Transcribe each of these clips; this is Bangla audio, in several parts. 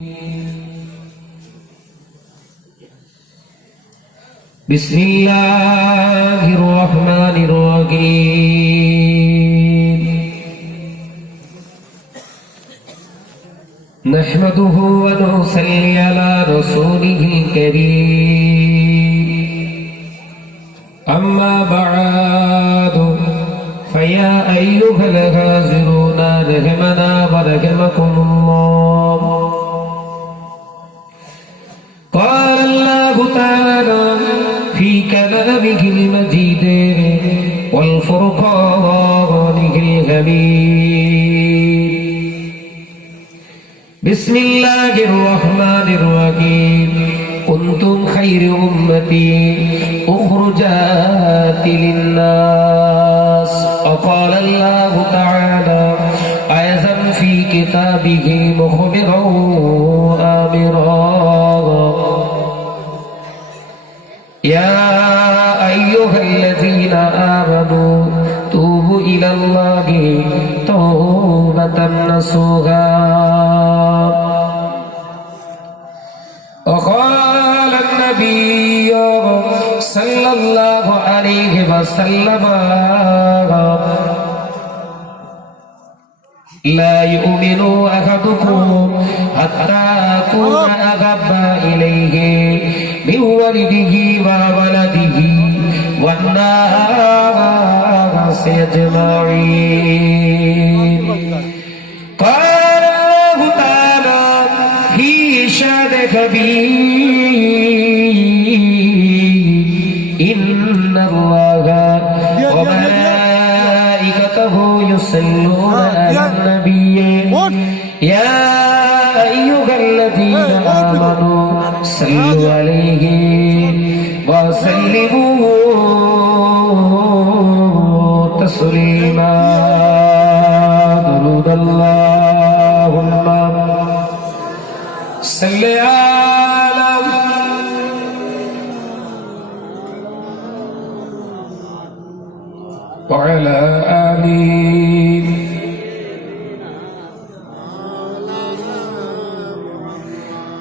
بسم الله الرحمن الرحيم نحمده ونصلي على رسوله الكريم أما بعد فيا أيها الحاضرون رحمنا ورحمكم الله قال الله تعالى في كلامه المجيد والفرقان الحميد بسم الله الرحمن الرحيم كنتم خير أمتي أخرجت للناس وقال الله تعالى أيضا في كتابه مخبرا آمرا يا أيها الذين آمنوا توبوا إلى الله توبة نصوحا وقال النبي صلى الله عليه وسلم لا يؤمن أحدكم حتى أكون أحب إليه من والده وولده والناس أجمعين قال الله تعالى في شأن كبير إن الله وملائكته يصلون على النبي يا أيها الذين آمنوا صلوا عليه وسلموا تسليما درود اللهم صل على وعلى آله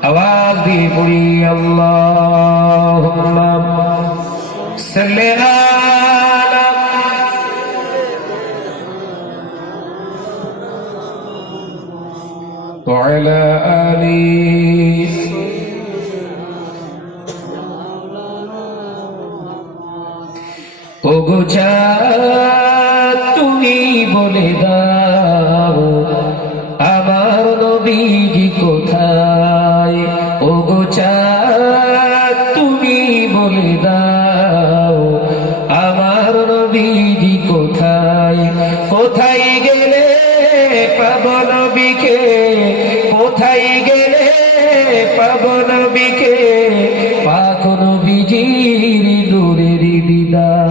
आवाज दी पूरी अल्लाहुम्मा सल्ली अला वअला आली ओगो चाँद তুমি বলে দাও আমার নবীজি কোথায় ওগো চাঁদ তুমি বলে দাও আমার নবীজি কোথায় কোথায় গেলে পাবো নবীকে কোথায় গেলে পাবো নবীকে পাক নবীজির নূরের দিদার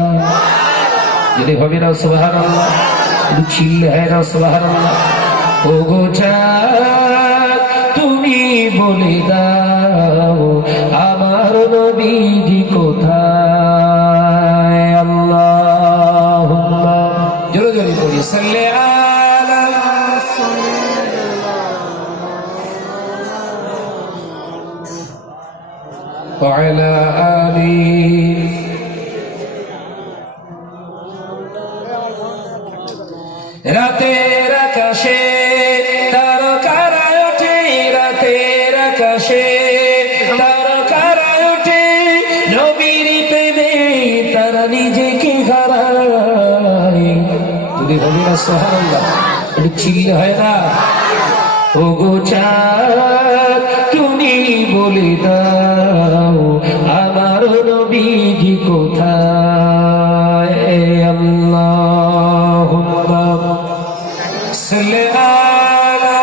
যদি হবে না সুবহানাল্লাহ চিল্লায় না সুবহানাল্লাহ ওগো চাঁদ তুমি বলে দাও আমার নবীজি কোথায় আল্লাহুম্মা জোরে জোরে পড়ি সাল্লি আলা ওয়া আলা আলি রাতের আকাশে তারকারা ওঠে রাতের আকাশে তারকারা ওঠে নবীর প্রেমে তারা নিজেকে হারায় যদি বলি না সুবহানাল্লাহ একটু চিল্লে হয় না ওগো চাঁদ তুমি বলে দাও আমার নবীজি কোথায় আল্লাহুম্মা সাল্লি আলা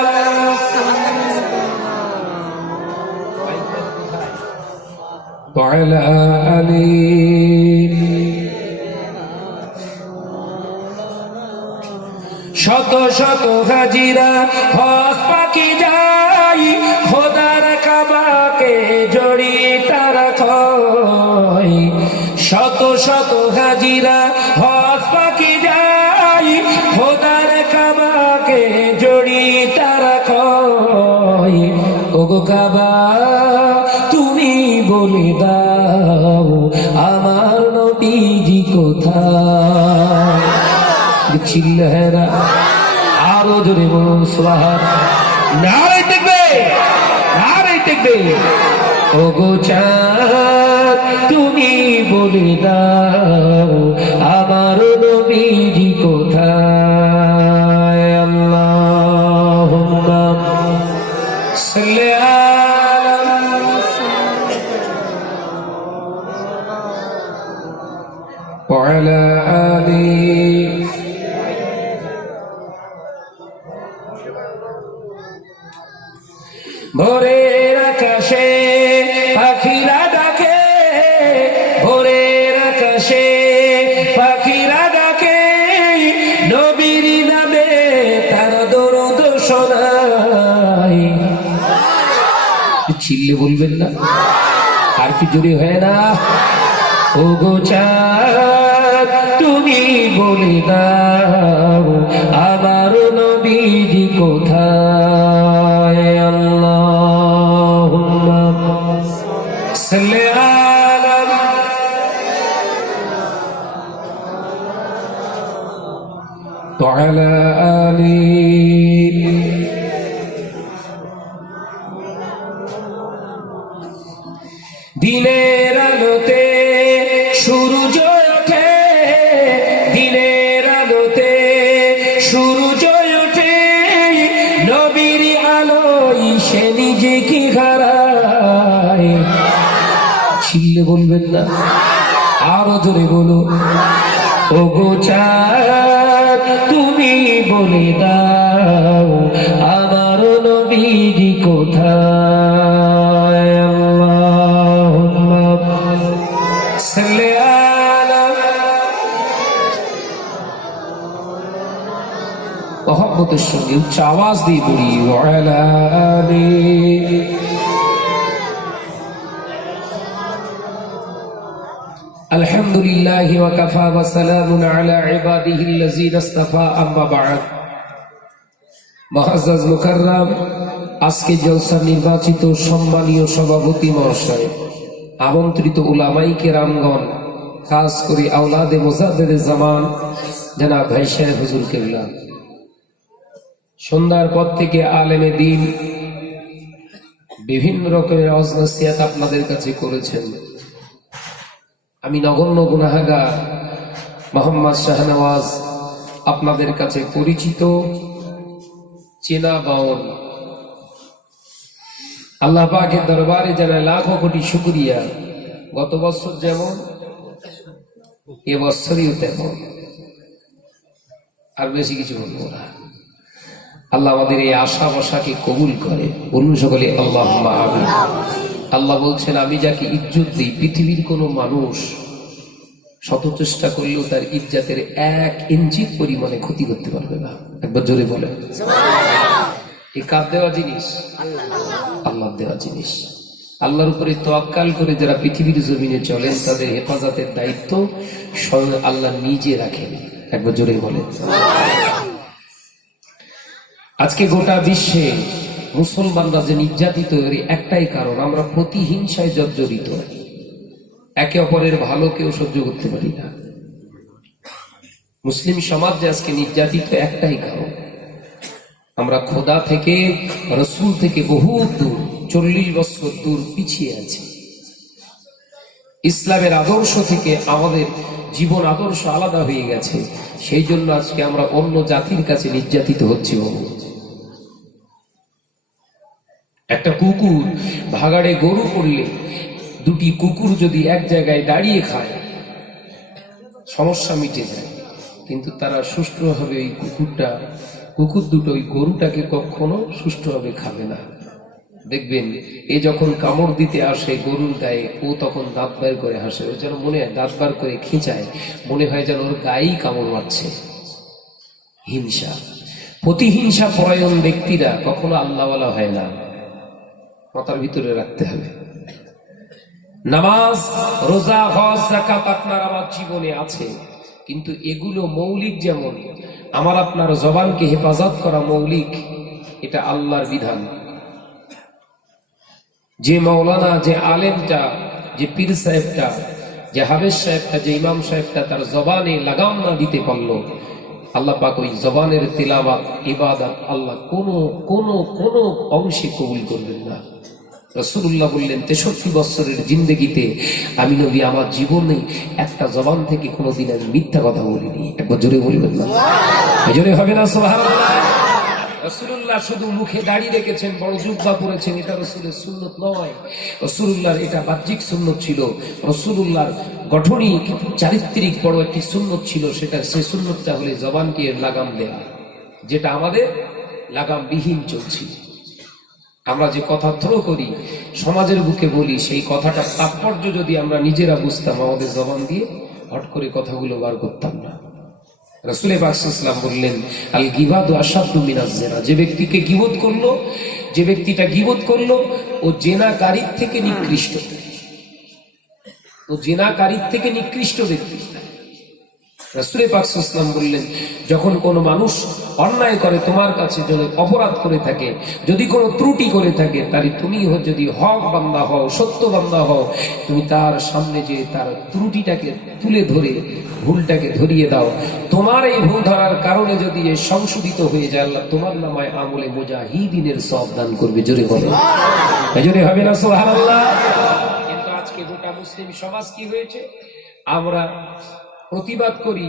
ওয়া আলা আলি শত শত হাজিরা হজ পাখি যাই খোদার কাবাকে জড়িয়ে তারা খয় শত শত হাজিরা হজ পাখি যাই খোদার কাবাকে জড়িয়ে তারা খয় ওগো কাবা তুমি বলে দাও আমার নবীজি কোথায়। চিল্লারা আরো জোরে বলুন সুবহানাল্লাহ। নারে তাকবীর, নারে তাকবীর। ওগো চাঁদ তুমি বলে দাও আমার নবীজি কোথায়। আল্লাহুম্মা সাল্লি আলা ওয়া আলা আলি। ভোরের আকাশে পাখিরা ডাকে, ভোরের আকাশে পাখিরা ডাকে, নবীর নামে তার দরুদ শোনায়। চিল্লে বলবেন না, আর কি জোরে হয় না? ওগো চাঁদ তুমি বলে দাও আমার নবীজি কোথায়। আল্লাহুম্মা সাল্লি আলা ওয়া আলা আলি। দিনের আলোতে সূর্য ওঠে, দিনের আলোতে সূর্য ওঠে, নবীর আলোয় সে নিজেকে হারায়। চিল্লে বলবেন না, আরো জোরে বলো। ওগো চাঁদ তুমি বলে দাও আমার নবীজি কোথায়। আল্লাহুম্মা সাল্লি আলা। মহব্বতের সঙ্গে উচ্চ আওয়াজ দিয়ে পড়ি ওয়া আলা আলি। আলহামদুলিল্লাহি ওয়া কাফা ওয়া সালামুন আলা ইবাদিহিল্লাযীনা ইসতাফা, আম্মা বা'দ। মুআজ্জাজ মুকাররম, আজকে জলসা নির্বাচিত সম্মানীয় সভাপতি মহাশয়, আমন্ত্রিত উলামাই কেরামগণ, খাস করে আওলাদে মুজাদ্দেদে জামান জনাব ভাই সাহেব হুজুর কেবলা, সন্ধ্যার পর থেকে আলেমে দ্বীন বিভিন্ন রকমের ওয়াজ নসিহত আপনাদের কাছে করেছেন। আমি নগণ্য গুনাহগার মোহাম্মদ শাহনওয়াজ আপনাদের কাছে পরিচিত, চেনা বাউল। আল্লাহ পাকের দরবারে জানায় লাখো কোটি শুকরিয়া। গত বছর যেমন এবছরই তেমন, আর বেশি কিছু বলবো না। আল্লাহ আমাদের এই আশা বসাকে কবুল করে, বলুন সকলে আল্লাহুম্মা আমিন। আল্লাহ বলছেন, আমি যাকে ইজ্জত দিই পৃথিবীর কোনো মানুষ শত চেষ্টা করলেও তার ইজ্জতের 1 ইঞ্চি পরিমাণে ক্ষতি করতে পারবে না। একবার জোরে বলে এই কার দেওয়া জিনিস? আল্লাহর দেওয়া জিনিস। আল্লাহর উপরে তাওয়াক্কুল করে যারা পৃথিবীর জমিনে চলেন তাদের হেফাজতের দায়িত্ব স্বয়ং আল্লাহ নিজে রাখেন। একবার জোরে বলে। আজকে গোটা বিশ্বে মুসলমানরা যে নির্যাতিত, এর একটাই কারণ, আমরা প্রতিহিংসায় জর্জরিত, একে অপরের ভালো কেউ সহ্য করতে পারি না। মুসলিম সমাজ যে আজকে নির্যাতিত একটাই কারণ, আমরা খোদা থেকে রসুল থেকে বহু দূর, 40 বছর দূর পিছিয়ে আছি। ইসলামের আদর্শ থেকে আমাদের জীবন আদর্শ আলাদা হয়ে গেছে, সেই জন্য আজকে আমরা অন্য জাতির কাছে নির্যাতিত হচ্ছি। একটা কুকুর ভাগাড়ে গরু করলে, 2টি কুকুর যদি এক জায়গায় দাঁড়িয়ে খায় সমস্যা মিটে যায়, কিন্তু তারা সুষ্ঠুভাবে ওই কুকুর দুটো ওই গরুটাকে কখনো সুষ্ঠুভাবে খাবে না। দেখবেন এ যখন কামড় দিতে আসে গরুর গায়ে, ও তখন দাঁত বার করে হাসে, ও যেন মনে হয় দাঁত বার করে খিঁচায়, মনে হয় যেন ওর গায়েই কামড় মারছে। হিংসা, প্রতিহিংসা পরায়ণ ব্যক্তিরা কখনো আল্লাহওয়ালা হয় না, মাথার ভিতরে রাখতে হবে। নামাজ, রোজা, হজ, যাকাত আপনার আমার জীবনে আছে, কিন্তু এগুলো মৌলিক। যেমন আমার আপনার জবানকে হেফাজত করা মৌলিক, এটা আল্লাহর বিধান। যে মাওলানা, যে আলেমটা, যে পীর সাহেবটা, যে হাফেজ সাহেবটা, যে ইমাম সাহেবটা তার জবানে লাগাম না দিতে পারলো, আল্লাহ পাক ওই জবানের তিলাওয়াত ইবাদত আল্লাহ কোনো অংশে কবুল করবেন না। রাসূলুল্লাহ বললেন 63 বছরের জিন্দেগিতে আমি নবী আমার জীবনে একটা জবান থেকে কোনোদিন আমি মিথ্যা কথা বলিনি। একবার জোরে বলবেন না? জোরে হবে না সুবহানাল্লাহ? রাসূলুল্লাহ শুধু মুখে দাড়ি রেখেছেন, বড় জুব্বা পরেছেন, এটা রাসূলের সুন্নত নয়। রাসূলুল্লাহর এটা বাহ্যিক সুন্নত ছিল। রাসূলুল্লাহর গঠনিক চারিত্রিক বড় একটি সুন্নত ছিল, সেই সুন্নতটা হলে জবানকে লাগাম দেয়া, যেটা আমাদের লাগামবিহীন চলছে। আমরা যে কথা থ্রো করি, সমাজের বুকে বলি, সেই কথাটা তাৎপর্য যদি আমরা নিজেরা বুঝতাম, আমাদের জবান দিয়ে হট করে কথাগুলো বার করতাম না। রাসূল পাক সাল্লাল্লাহু আলাইহি ওয়াসাল্লাম বললেন, আল গিবাদু আশাদ্দু মিনাজ জিনা। যে ব্যক্তিকে গীবত করলো, যে ব্যক্তিটা গীবত করলো, ও জিনাকারীর থেকে নিকৃষ্ট, ও জিনাকারীর থেকে নিকৃষ্ট ব্যক্তি। রাসূল পাক সাল্লাল্লাহু আলাইহি ওয়াসাল্লাম বললেন, যখন কোনো মানুষ অন্যায় করে তোমার কাছে, যদি অপরাধ করে থাকে, যদি কোনো ত্রুটি করে থাকে, তাহলে তুমি যদি হক বান্দা হও, সত্য বান্দা হও, তুমি তার সামনে যে তার ত্রুটিটাকে তুলে ধরে ভুলটাকে ধরিয়ে দাও। তোমার এই ভুল ধরার কারণে যদি সংশোধিত হয়ে যায়, আল্লাহ তোমার নামায় আমলে মুজাহিদিনের সওয়াব দান করবে। জোরে বলো, জোরে হবে না সুবহানাল্লাহ? কিন্তু আজকে গোটা মুসলিম সমাজ কি হয়েছে, আমরা প্রতিবাদ করি,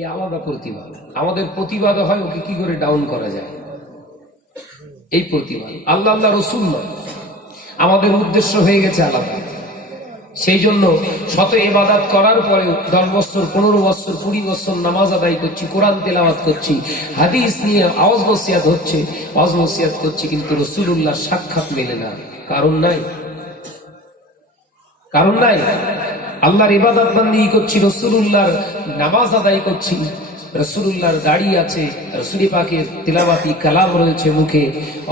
এ আলাদা প্রতিবাদ। আমাদের প্রতিবাদ হয় ওকে কি করে ডাউন করা যায়, এই প্রতিবাদ। আল্লাহ আল্লাহ রসুল নয়, আমাদের উদ্দেশ্য হয়ে গেছে আলাদা। সেই জন্য শত ইবাদত করার পরে 10 বছর, 15 বছর, 20 বছর নামাজ আদায় করছি, কোরআন তেলাওয়াত করছি, হাদিস নিয়ে আওয়াজ নসিহত হচ্ছে, আওয়াজ নসিহত করছি, কিন্তু রাসূলুল্লাহর সাক্ষাৎ মেলে না। কারণ নাই, কারণ নাই। আল্লাহর ইবাদত বান্দি করছি, রাসূলুল্লাহর নামাজ আদায় করছি, রাসূলুল্লাহর দাড়ি আছে, রাসূল পাকের তিলাওয়াতি কালাম রয়েছে মুখে,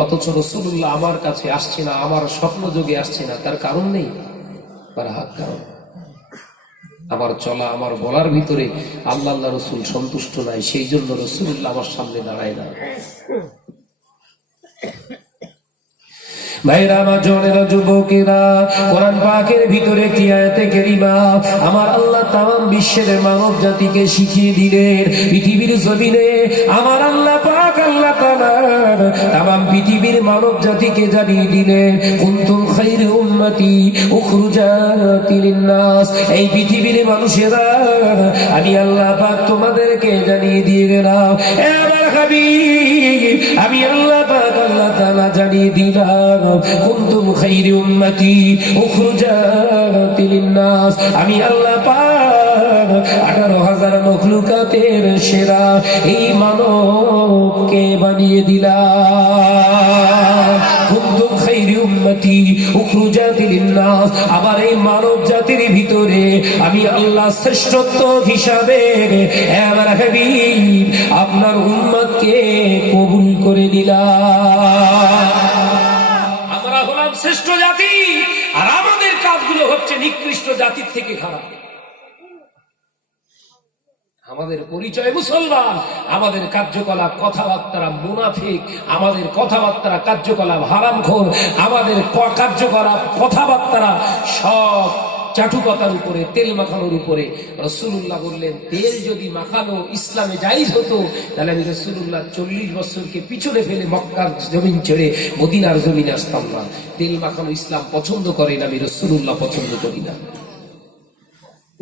অথচ রাসূলুল্লাহ আমার কাছে আসছে না, আমার স্বপ্ন যোগে আসছে না। তার কারণ নেই, কারণ আমার চলা, আমার বলার ভিতরে আল্লাহ আল্লাহ রসুল সন্তুষ্ট নাই, সেই জন্য রাসূলুল্লাহ আমার সামনে দাঁড়ায় না। ভাইরা আমার, জনেরা, যুবকেরা, কোরআন পাকের ভিতরে একটি আয়াতে কারিমা আমার আল্লাহ তামাম বিশ্বের মানব জাতিকে শিখিয়ে দিলেন। পৃথিবীর জমিনে আমার আল্লাহ পাক, আল্লাহ তাআলা তামাম পৃথিবীর মানব জাতিকে জানিয়ে দিলেন, কুনতুম খায়রা উম্মতি উখরুজাত লিন-নাস। এই পৃথিবীর মানুষেরা, আমি আল্লাহ পাক তোমাদেরকে জানিয়ে দিয়ে গেলাম, এ আমার হাবিব, আমি আল্লাহ পাক, আল্লাহ তাআলা জানিয়ে দিলাম, কুনতুম খায়রা উম্মতি উখরুজাত লিন-নাস। আমি আল্লাহ পাক 18,000 মখলুকাতের সেরা এই মানবকে বানিয়ে দিলাম। কুনতুম খায়রা উম্মতি উখরুজাত লিন-নাস। আবার এই মানব জাতির ভিতরে আমি আল্লাহ শ্রেষ্ঠত্ব হিসাবে আমার হাবিব আপনার উম্মতকে কবুল করে নিলাম। আমরা হলাম শ্রেষ্ঠ জাতি, আর আমাদের কাজগুলো হচ্ছে নিকৃষ্ট জাতির থেকে খারাপ। আমাদের পরিচয় মুসলমান, আমাদের কার্যকলাপ কথাবার্তা মুনাফিক, আমাদের কথাবার্তা কার্যকলাপ হারামখোর, আমাদের কার্যকলাপ কথাবার্তা সব চাটুকতার উপরে, তেল মাখানোর উপরে। রাসূলুল্লাহ বললেন, তেল যদি মাখানো ইসলামে জায়েজ হতো, তাহলে আমি রাসূলুল্লাহ 40 বছরকে পিছনে ফেলে মক্কার জমিন ছেড়ে মদিনার জমিনে আসতাম না। তেল মাখানো ইসলাম পছন্দ করে না, আমি রাসূলুল্লাহ পছন্দ করি না।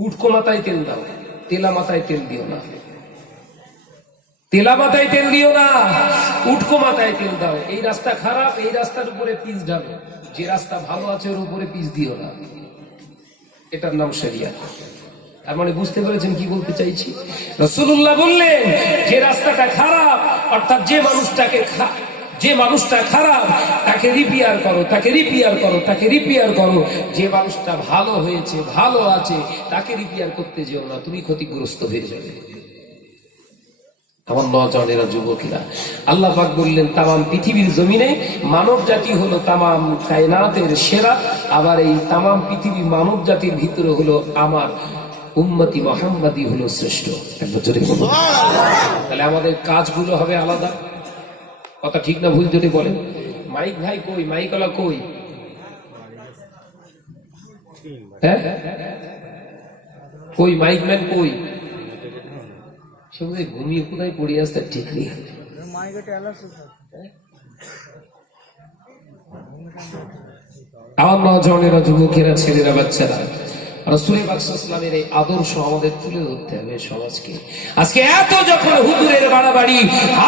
উটকো মাথায় তেল দাও, তেলা মাথায় তেল দিও না, তেলা মাথায় তেল দিও না, উটকো মাথায় তেল দাও। এই রাস্তা খারাপ, এই রাস্তার উপরে পিচ ঢালো, যে রাস্তা ভালো আছে ওর উপরে পিচ দিও না। এটার নাম শরিয়াত। তার মানে বুঝতে পেরেছেন কি বলতে চাইছি? রাসূলুল্লাহ বললেন, যে রাস্তাটা খারাপ, অর্থাৎ যে মানুষটা খারাপ, তাকে রিপেয়ার করো, তাকে রিপেয়ার করো, তাকে রিপেয়ার করো। যে মানুষটা ভালো হয়েছে, ভালো আছে, তাকে রিপেয়ার করতে যেও না, তুমি ক্ষতিগ্রস্ত হয়ে যাবে। আমার নওজওয়ানেরা, যুবকেরা, আল্লাহ পাক বললেন, তামাম পৃথিবীর জমিনে মানব জাতি হলো তামাম কায়নাতের সেরা। আবার এই তামাম পৃথিবী মানব জাতির ভিতরে হলো আমার উম্মতি মুহাম্মাদি হলো শ্রেষ্ঠ। একবার জোরে বলুন। তাহলে আমাদের কাজগুলো হবে আলাদা। কথা ঠিক না ভুল যদি বলেন? মাইক ভাই কই, মাইকওয়ালা কই? হ্যাঁ কই মাইক ম্যান কই সে ঘুমিয়ে কোথায় পড়ে আসতে ঠিক নেই। আমার নজনেরা, যুবকেরা, ছেলেরা, বাচ্চারা, রাসূল পাক সাল্লাল্লাহু আলাইহি ওয়াসাল্লামের এই আদর্শ আমাদের তুলে ধরতে হবে সমাজকে। আজকে এত যখন হুজুরের বাড়াবাড়ি,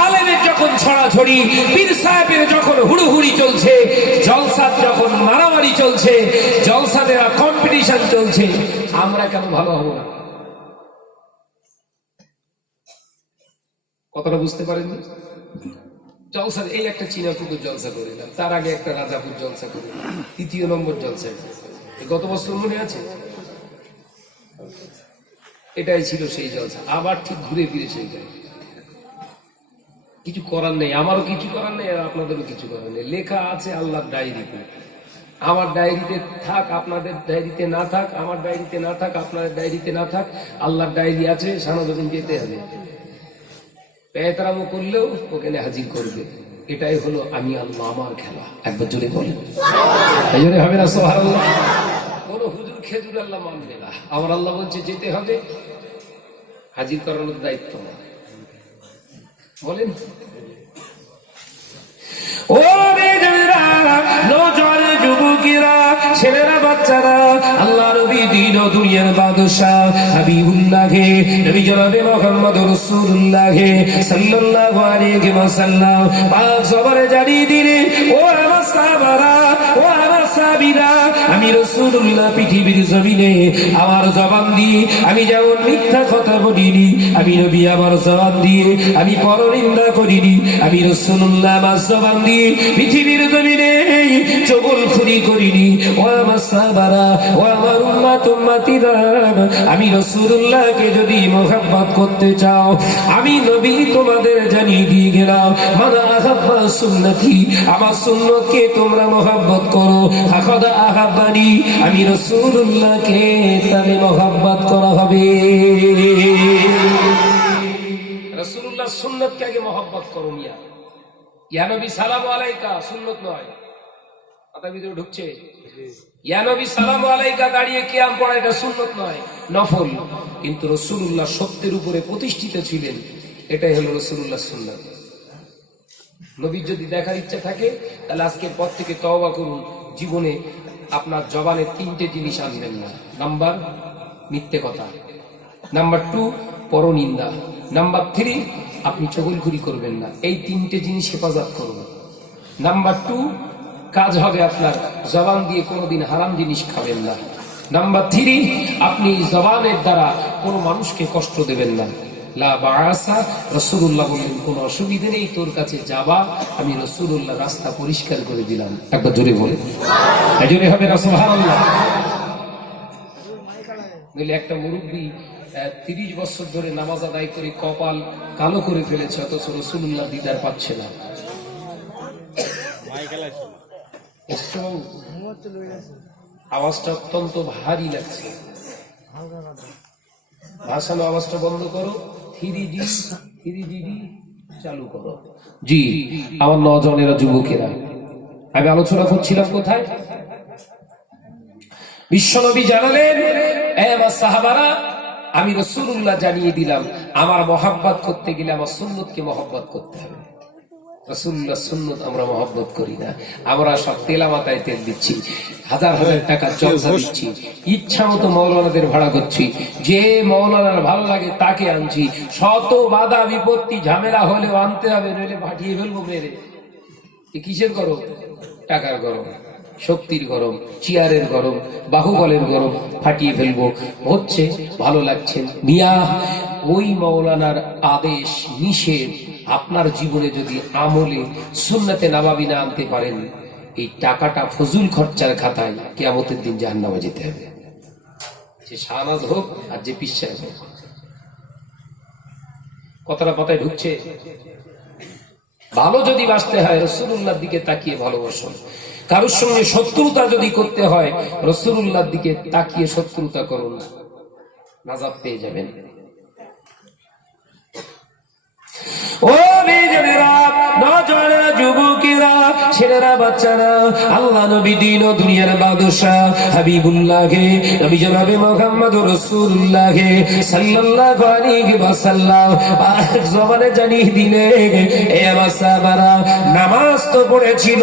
আলেমের যখন ছড়াছড়ি, পীর সাহেবের যখন হুড়োহুড়ি চলছে, জলসার যখন মারামারি চলছে, জলসাদের কম্পিটিশন চলছে, আমরা কেন ভালো হব না? কথাটা বুঝতে পারেননি? জলসা এই একটা চীনাপুকুর জলসা করিলাম, তার আগে একটা রাজাপুর জলসা করিলাম, ৩য় নম্বর জলসা গত বছর মনে আছে। এটাই ছিল সেই জলসা, আবার ঠিক ঘুরে ফিরে সেইটাই। কিছু করার নেই, আমারও কিছু করার নেই, আর আপনাদেরও কিছু করার নেই। লেখা আছে আল্লাহর ডায়েরিতে, আমার ডায়েরিতে থাক, আপনাদের ডায়েরিতে না থাক, আমার ডায়েরিতে না থাক, আপনাদের ডায়েরিতে না থাক, আল্লাহর ডায়েরি আছে, সারা যখন যেতে হবে। পেয়তারামো করলেও ওখানে হাজির করবে। এটাই হলো আমি আল্লাহ আমার খেলা। একবার জোরে বলেন, এই জোরে হবে না সুবহানাল্লাহ? কোন হুজুর খেজুর আল্লাহ মানবে না, আমার আল্লাহ বলছে যেতে হবে, হাজির করানোর দায়িত্ব আমার। বলেন ও মেয়েরা, নজর যুবকেরা, ছেলেরা, বাচ্চারা, আল্লাহ নবী দিন ও দুনিয়ার বাদশা হাবিবুল্লাহে নবী জনাবে মুহাম্মদ রাসূলুল্লাহ সাল্লাল্লাহু আলাইহি ওয়াসাল্লাম পাক জবানে জানিয়ে দিলেন, ও আমার সাহাবারা, ও আমার সাহাবীরা, আমি রাসূলুল্লাহ পৃথিবীর জমিনে আমার জবান দিয়ে আমি যেমন মিথ্যা কথা বলিনি, আমি নবী আমার জবান দিয়ে আমি পরনিন্দা করিনি, আমি রাসূলুল্লাহ আমার জবান দিয়ে পৃথিবীর জমিনে চগলখুরি করিনি। ও আমার সাহাবারা, ও আমার উম্মত উম্মতিরা, আমি রাসূলুল্লাহকে যদি মুহাব্বত করতে চাও, আমি নবী তোমাদের জানিয়ে দিয়ে গেলাম, মান আহাব্বা সুন্নতি, আমার সুন্নতকে তোমরা মুহাব্বত করো, ফাকাদ আহাব্বানি, আমি রাসূলুল্লাহকে তাহলে মুহাব্বত করা হবে। রাসূলুল্লাহ সুন্নতকে আগে মুহাব্বত করো। মিয়া ইয়া নবী সালাম আলাইকা সুন্নত নয়, কথা ভিতরে ঢুকছে? ইয়া নবী সালাম আলাইকা দাঁড়িয়ে কিয়াম পড়া এটা সুন্নত নয়, নফল। কিন্তু রাসূলুল্লাহ সত্যের উপরে প্রতিষ্ঠিত ছিলেন, এটাই হলো রাসূলুল্লাহ সুন্নাত। নবীর যদি দেখার ইচ্ছা থাকে তাহলে আজকের পর থেকে তওবা করুন, জীবনে আপনার জবানে 3টে জিনিস আনবেন না। নাম্বার মিথ্যে কথা, নাম্বার 2 পরনিন্দা, নাম্বার 3 আপনি চগলখুরি করবেন না। এই 3টে জিনিস হেফাজত করুন। নাম্বার 2 কাজ হবে আপনার জবান দিয়ে কোনোদিন হারাম জিনিস খাবেন না। নাম্বার 3 আপনি জবানের দ্বারা কোনো মানুষকে কষ্ট দেবেন না। লা বাআসা, রাসূলুল্লাহ বলেন কোনো অসুবিধা নেই, তোর কাছে যাবা, আমি রাসূলুল্লাহ রাস্তা পরিষ্কার করে দিলাম। একবার জোরে বলে, জোরে হবে না সুবহানাল্লাহ? নইলে একটা মুরব্বী 30 বছর ধরে নামাজ আদায় করে কপাল কালো করে ফেলেছে, অথচ রাসূলুল্লাহ দিদার পাচ্ছে না। আওয়াজটা অত্যন্ত ভারী লাগছে, ভাষানো আওয়াজটা বন্ধ করো, 3D চালু করো। জি আমার নজনেরা, যুবকেরা, আমি আলোচনা করছিলাম কোথায়? বিশ্বনবী জানালেন, এ আমার সাহাবারা, আমি রাসূলুল্লাহ জানিয়ে দিলাম, আমার মহব্বত করতে গেলে আমার সুন্নতকে মহব্বত করতে হবে। রাসূলুল্লাহ সুন্নত আমরা মহব্বত করি না, আমরা সব তেলা মাথায় তেল দিচ্ছি, হাজার হাজার টাকা জলসা দিচ্ছি, ইচ্ছা মতো মৌলানাদের ভাড়া করছি, যে মৌলানার ভালো লাগে তাকে আনছি, শত বাধা বিপত্তি ঝামেলা হলেও আনতে হবে, নইলে পাঠিয়ে ফেলবো মেরে। কিসের গরম? টাকার গরম, শক্তির গরম, চেয়ারের গরম, বাহুবলের গরম, ফাটিয়ে ফেলবো হচ্ছে, ভালো লাগছে। মিয়া ওই মৌলানার আদেশ নিষেধ আপনার জীবনে যদি আমলে সুন্নতে নববী না আনতে পারেন, এই টাকাটা ফজুল খরচার খাতায় কিয়ামতের দিন জাহান্নামে যেতে হবে। যে শাহনাজ হোক আর যে পিসার হোক। কথাটা পাতায় ঢুকছে? ভালো যদি বাঁচতে হয় রাসূলুল্লাহর দিকে তাকিয়ে ভালোবাসুন। কারোর সঙ্গে শত্রুতা যদি করতে হয় রাসূলুল্লাহর দিকে তাকিয়ে শত্রুতা করুন, নাজাত পেয়ে যাবেন। ও মেয়েরা, নজর যুবকেরা, ছেলেরা বাচ্চারা, আল্লাহ নবী দিন ও দুনিয়ার বাদশাহ হাবিবুল্লাহকে নবী জনাবে মুহাম্মদ রাসূলুল্লাহকে সাল্লাল্লাহু আলাইহি ওয়াসাল্লাম পাক জবানে জানিয়ে দিলেন, এ আমার সাহাবারা, নামাজ তো পড়েছিল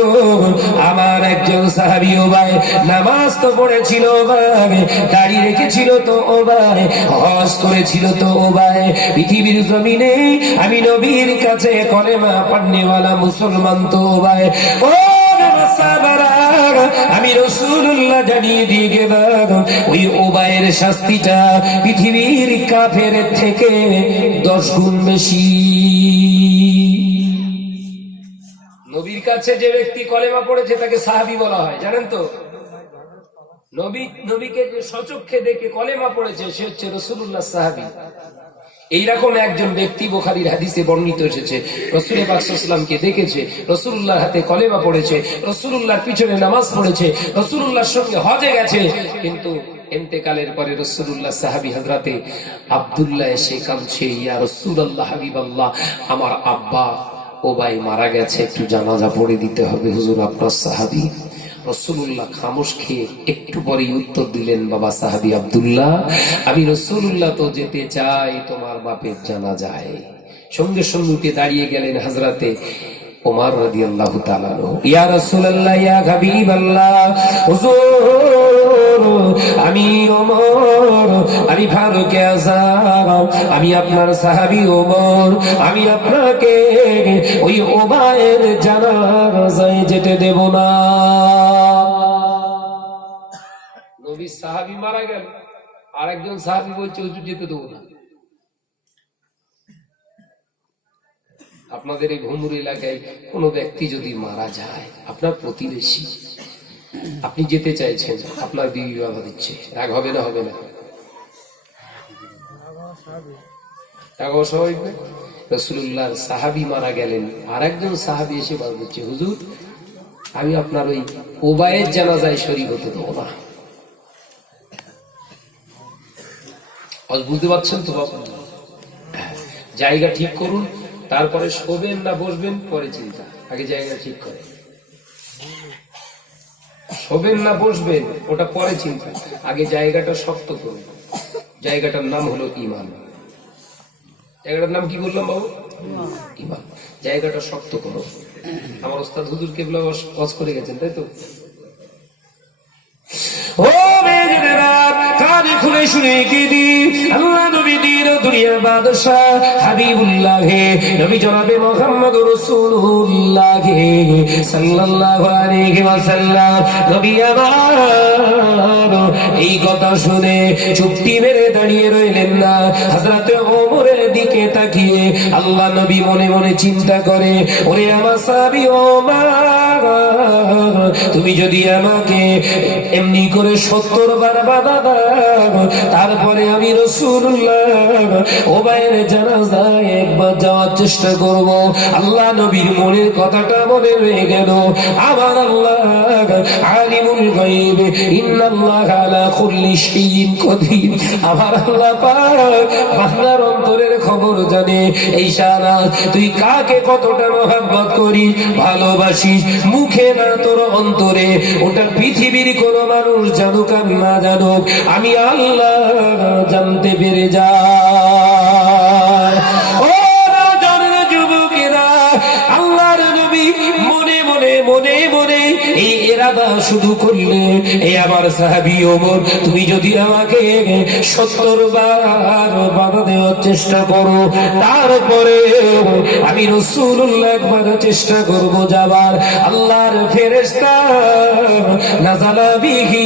আমার একজন সাহাবী ওবাই, নামাজ তো পড়েছিল ওবাই, দাড়ি রেখেছিল তো ওবাই, হজ করেছিল তো ওবাই, পৃথিবীর জমিনে আমি নবীর কাছে কলেমা পড়নেওয়ালা মুসলমান তো ওবাই। ও সাহাবারা, আমি রাসূলুল্লাহ জানিয়ে দিয়ে গেলাম, ওই ওবায়ের শাস্তিটা পৃথিবীর কাফের থেকে 10 গুণ বেশি। নবীর কাছে যে ব্যক্তি কলেমা পড়েছে তাকে সাহাবী বলা হয়, জানেন তো? নবীকে যে সচক্ষে দেখে কলেমা পড়েছে সে হচ্ছে রাসূলুল্লাহ সাহাবী। এইরকম একজন ব্যক্তি বুখারীর হাদিসে বর্ণিত এসেছে, রাসূল পাক সাল্লাল্লাহু আলাইহি ওয়াসাল্লামকে দেখেছে, রাসূলুল্লাহর হাতে কলেমা পড়েছে, রাসূলুল্লাহর পিছনে নামাজ পড়েছে, রাসূলুল্লাহর সঙ্গে হজে গেছে, কিন্তু ইন্তেকালের পরে রাসূলুল্লাহ সাহাবী হযরতে আব্দুল্লাহ এসে কাঁদছে, ইয়া রাসূলুল্লাহ হাবিবাল্লাহ, আমার আব্বা ওবাই মারা গেছে, একটু জানাজা পড়ে দিতে হবে হুজুর, আপনার সাহাবী। রাসূলুল্লাহ খামোশ খেয়ে একটু পরেই উত্তর দিলেন, বাবা সাহাবী আব্দুল্লাহ, আমি রাসূলুল্লাহ তো যেতে চাই তোমার বাপের জানাজায়। সঙ্গে সঙ্গে উঠে দাঁড়িয়ে গেলেন হযরতে ওমর রাদিয়াল্লাহু তাআলা আনহু, ইয়া রাসূলুল্লাহ, ইয়া হাবিবাল্লাহ, হুজুর আমি ওমর, আমি ফারুকে আযম, আমি আপনার সাহাবী ওমর, আমি আপনাকে ওই ওবায়ের জানাজায় যেতে দেব না। নবী সাহাবী মারা গেল, আরেকজন সাহাবী বলছে হুজুর যেতে দেব না। আপনাদের এই ভূমুর এলাকায় কোন ব্যক্তি যদি মারা যায়, আপনার প্রতিবেশী, আপনি যেতে চাইছেন, আপনার বিবি বাধা দিচ্ছে, রাগ হবে না? হবে না? রাগ স্বাভাবিক। রাসূলুল্লাহর সাহাবী মারা গেলেন, আরেকজন সাহাবী এসে বাধা দিচ্ছে, হুজুর আমি আপনার ওই ওবায়ের জানাজায় শরীক হতে দেব না। বুঝতে পারছেন তো বাবা? জায়গা ঠিক করুন, তারপরে শোবেন না বসবেন পরে চিন্তা, আগে জায়গা ঠিক করে। শোবেন না বসবেন ওটা পরে চিন্তা, আগে জায়গাটা শক্ত করুন। জায়গাটার নাম হলো ঈমান। জায়গাটার নাম কি বললাম বাবু? ঈমান। জায়গাটা শক্ত করো। আমার ওস্তাদ হুজুর কেবলা ওয়াজ করে গেছেন, তাই তো? ও মেয়েরা, কানে খুলে শুনে কি দি, আল্লাহ নবী দিন দুনিয়ার বাদশাহ হাবিবুল্লাহ নবী জনাবে মুহাম্মদ রাসূলুল্লাহ সাল্লাল্লাহু আলাইহি ওয়াসাল্লাম, নবী আমার এই কথা শুনে চুপটি মেরে দাঁড়িয়ে রইলেন না। হযরতে ওমরের দিকে তাকিয়ে আল্লাহ নবী মনে মনে চিন্তা করে, ওরে আমার সাহাবী ওমর, তুমি যদি আমাকে এমনি করে 70 বার বাধা দাও, তারপরে আমি রাসূলুল্লাহ ওবায়ের জানাজায় একবার যাওয়ার চেষ্টা করব। আল্লাহ নবীর মনের কথাটা মনে রয়ে গেল, আমার আল্লাহ আলিমুল গায়ব, ইন্নাল্লাহ আলা কুল্লি শাইইন কাদির, আমার আল্লাহ পাক বান্দার অন্তরের খবর জানে। এই সারা তুই কাকে কতটা মহব্বত করিস, ভালোবাসিস, মুখে না তোর অন্তরে, ওটা পৃথিবীর কোন মানুষ জানুক আর না জানুক, আমি আল্লাহ জানতে পেরে যায়। ও যুবকেরা, আল্লাহর নবী মনে মনে মনে মনে এই ইরাদা শুধু করলে, এই আমার সাহাবী ওমর, তুমি যদি আমাকে 70 বার বাধা দেওয়ার চেষ্টা করো, তারপরে আমি রাসূলুল্লাহ একবার চেষ্টা করব যাবার। আল্লাহর ফেরেশতা নাযালা বিহি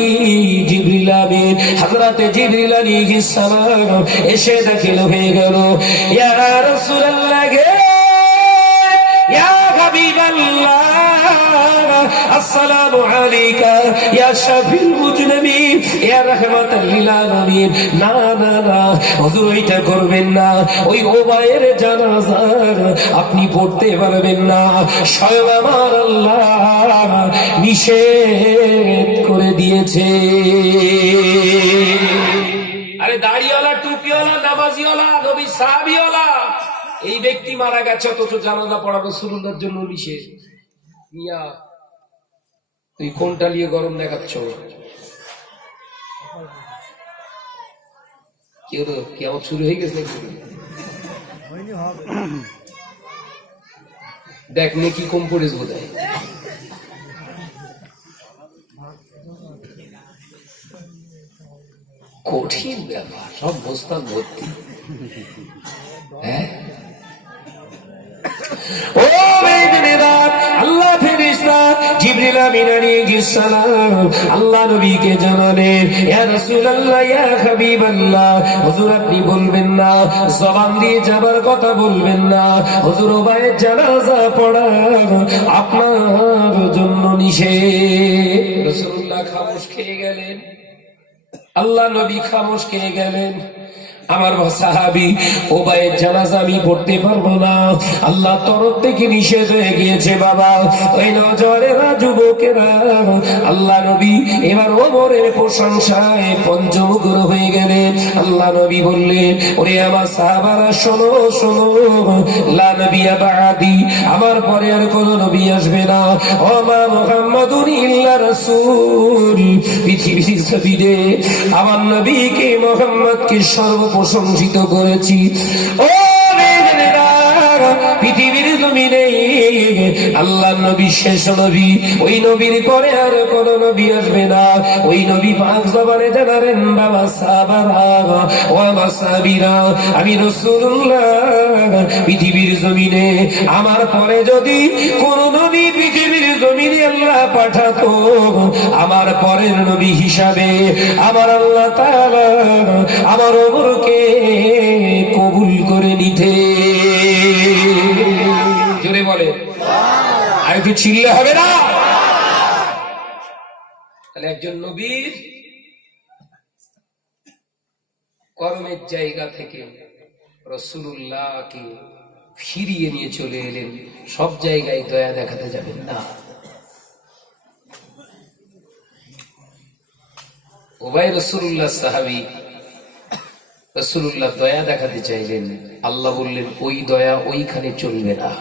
জিবরিল আমিন, হযরতে জিবরিল আলাইহিস সালাম এসে দাখিল হয়ে গেল। ইয়া রাসূলুল্লাহ, ইয়া হাবিবাল্লাহ, আসসালামু আলাইকা ইয়া শাফিউল মুজনিবিন, ইয়া রাহমাতাল লিল আলামিন। না না না হুজুর, এটা করবেন না, ওই ওবায়ের জানাজা আপনি পড়তে পারবেন না, স্বয়ং আমার আল্লাহ নিষেধ করে দিয়েছে। আরে দাড়িওয়ালা, টুপিওয়ালা, নামাজিওয়ালা, নবী সাহাবীওয়ালা এই ব্যক্তি মারা গেছে, অথচ জানাজা পড়া রাসূলুল্লাহর জন্য নিষেধ। মিয়া তুই কোনটা নিয়ে গরম দেখাচ্ছ? কেউ তো কেমন শুরু হয়ে গেছে নাকি? দেখ নাকি কম পড়েছ বোধ হয়। কঠিন ব্যাপার, সব বস্তান ভর্তি। হ্যাঁ, ও আল্লাহ ফেরেশতা জিবরিল আমিন আলাইহিস সালাম আল্লাহ নবীকে জানালেন, ইয়া রাসূলুল্লাহ, ইয়া হাবিবাল্লাহ, হুজুর আপনি বলবেন না, জবান দিয়ে যাবার কথা বলবেন না, হুজুর ওবায়ের জানাজা পড়া আপনার জন্য নিষেধ। রাসূলুল্লাহ খামোশ খেয়ে গেলেন, আল্লাহ নবী খামোশ খেয়ে গেলেন। আমার সাহাবী ওবায়ের জানাজা আমি পড়তে পারবো না, আল্লাহ তরফ থেকে নিষেধ হয়ে গিয়েছে বাবা। ওই নজরেরা, যুবকেরা, আল্লাহ নবী এবার ওমরের প্রশংসায় পঞ্চমুগ্র হয়ে গেলেন। আল্লাহ নবী বললেন, ওরে আমার সাহাবারা শোনো শোনো, লা নবিয়্যা বা'দি, আমার পরে আর কোন নবী আসবে না। ও মা মুহাম্মাদুন ইল্লা রাসূল, পৃথিবীর জমিনে আমার নবীকে মুহাম্মদকে সর্বপ্রশংসিত করেছি। ও পৃথিবীর জমিনে আল্লাহ নবী শেষ নবী, ওই নবীর পরে আর কোন নবী আসবে না। ওই নবী পাক জবানে জানালেন, বাবা সাহাবারা, ও আমার সাহাবীরা, আমি রাসূলুল্লাহ পৃথিবীর জমিনে আমার পরে যদি কোন নবী পৃথিবীর জমিনে আল্লাহ পাঠাতো, আমার পরের নবী হিসাবে আমার আল্লাহ তাআলা আমার ওমরকে কবুল করে নিতে। জোরে বলে, আর একটু চিল্লে হবে না? তাহলে একজন নবীর কর্মের জায়গা থেকে রাসূলুল্লাহকে ফিরিয়ে নিয়ে চলে এলেন। সব জায়গায় দয়া দেখাতে যাবেন না। ওবাই রাসূলুল্লাহ সাহাবী, রাসূলুল্লাহ দয়া দেখাতে চাইলেন, আল্লাহ বললেন ওই দয়া ওইখানে চলবে না।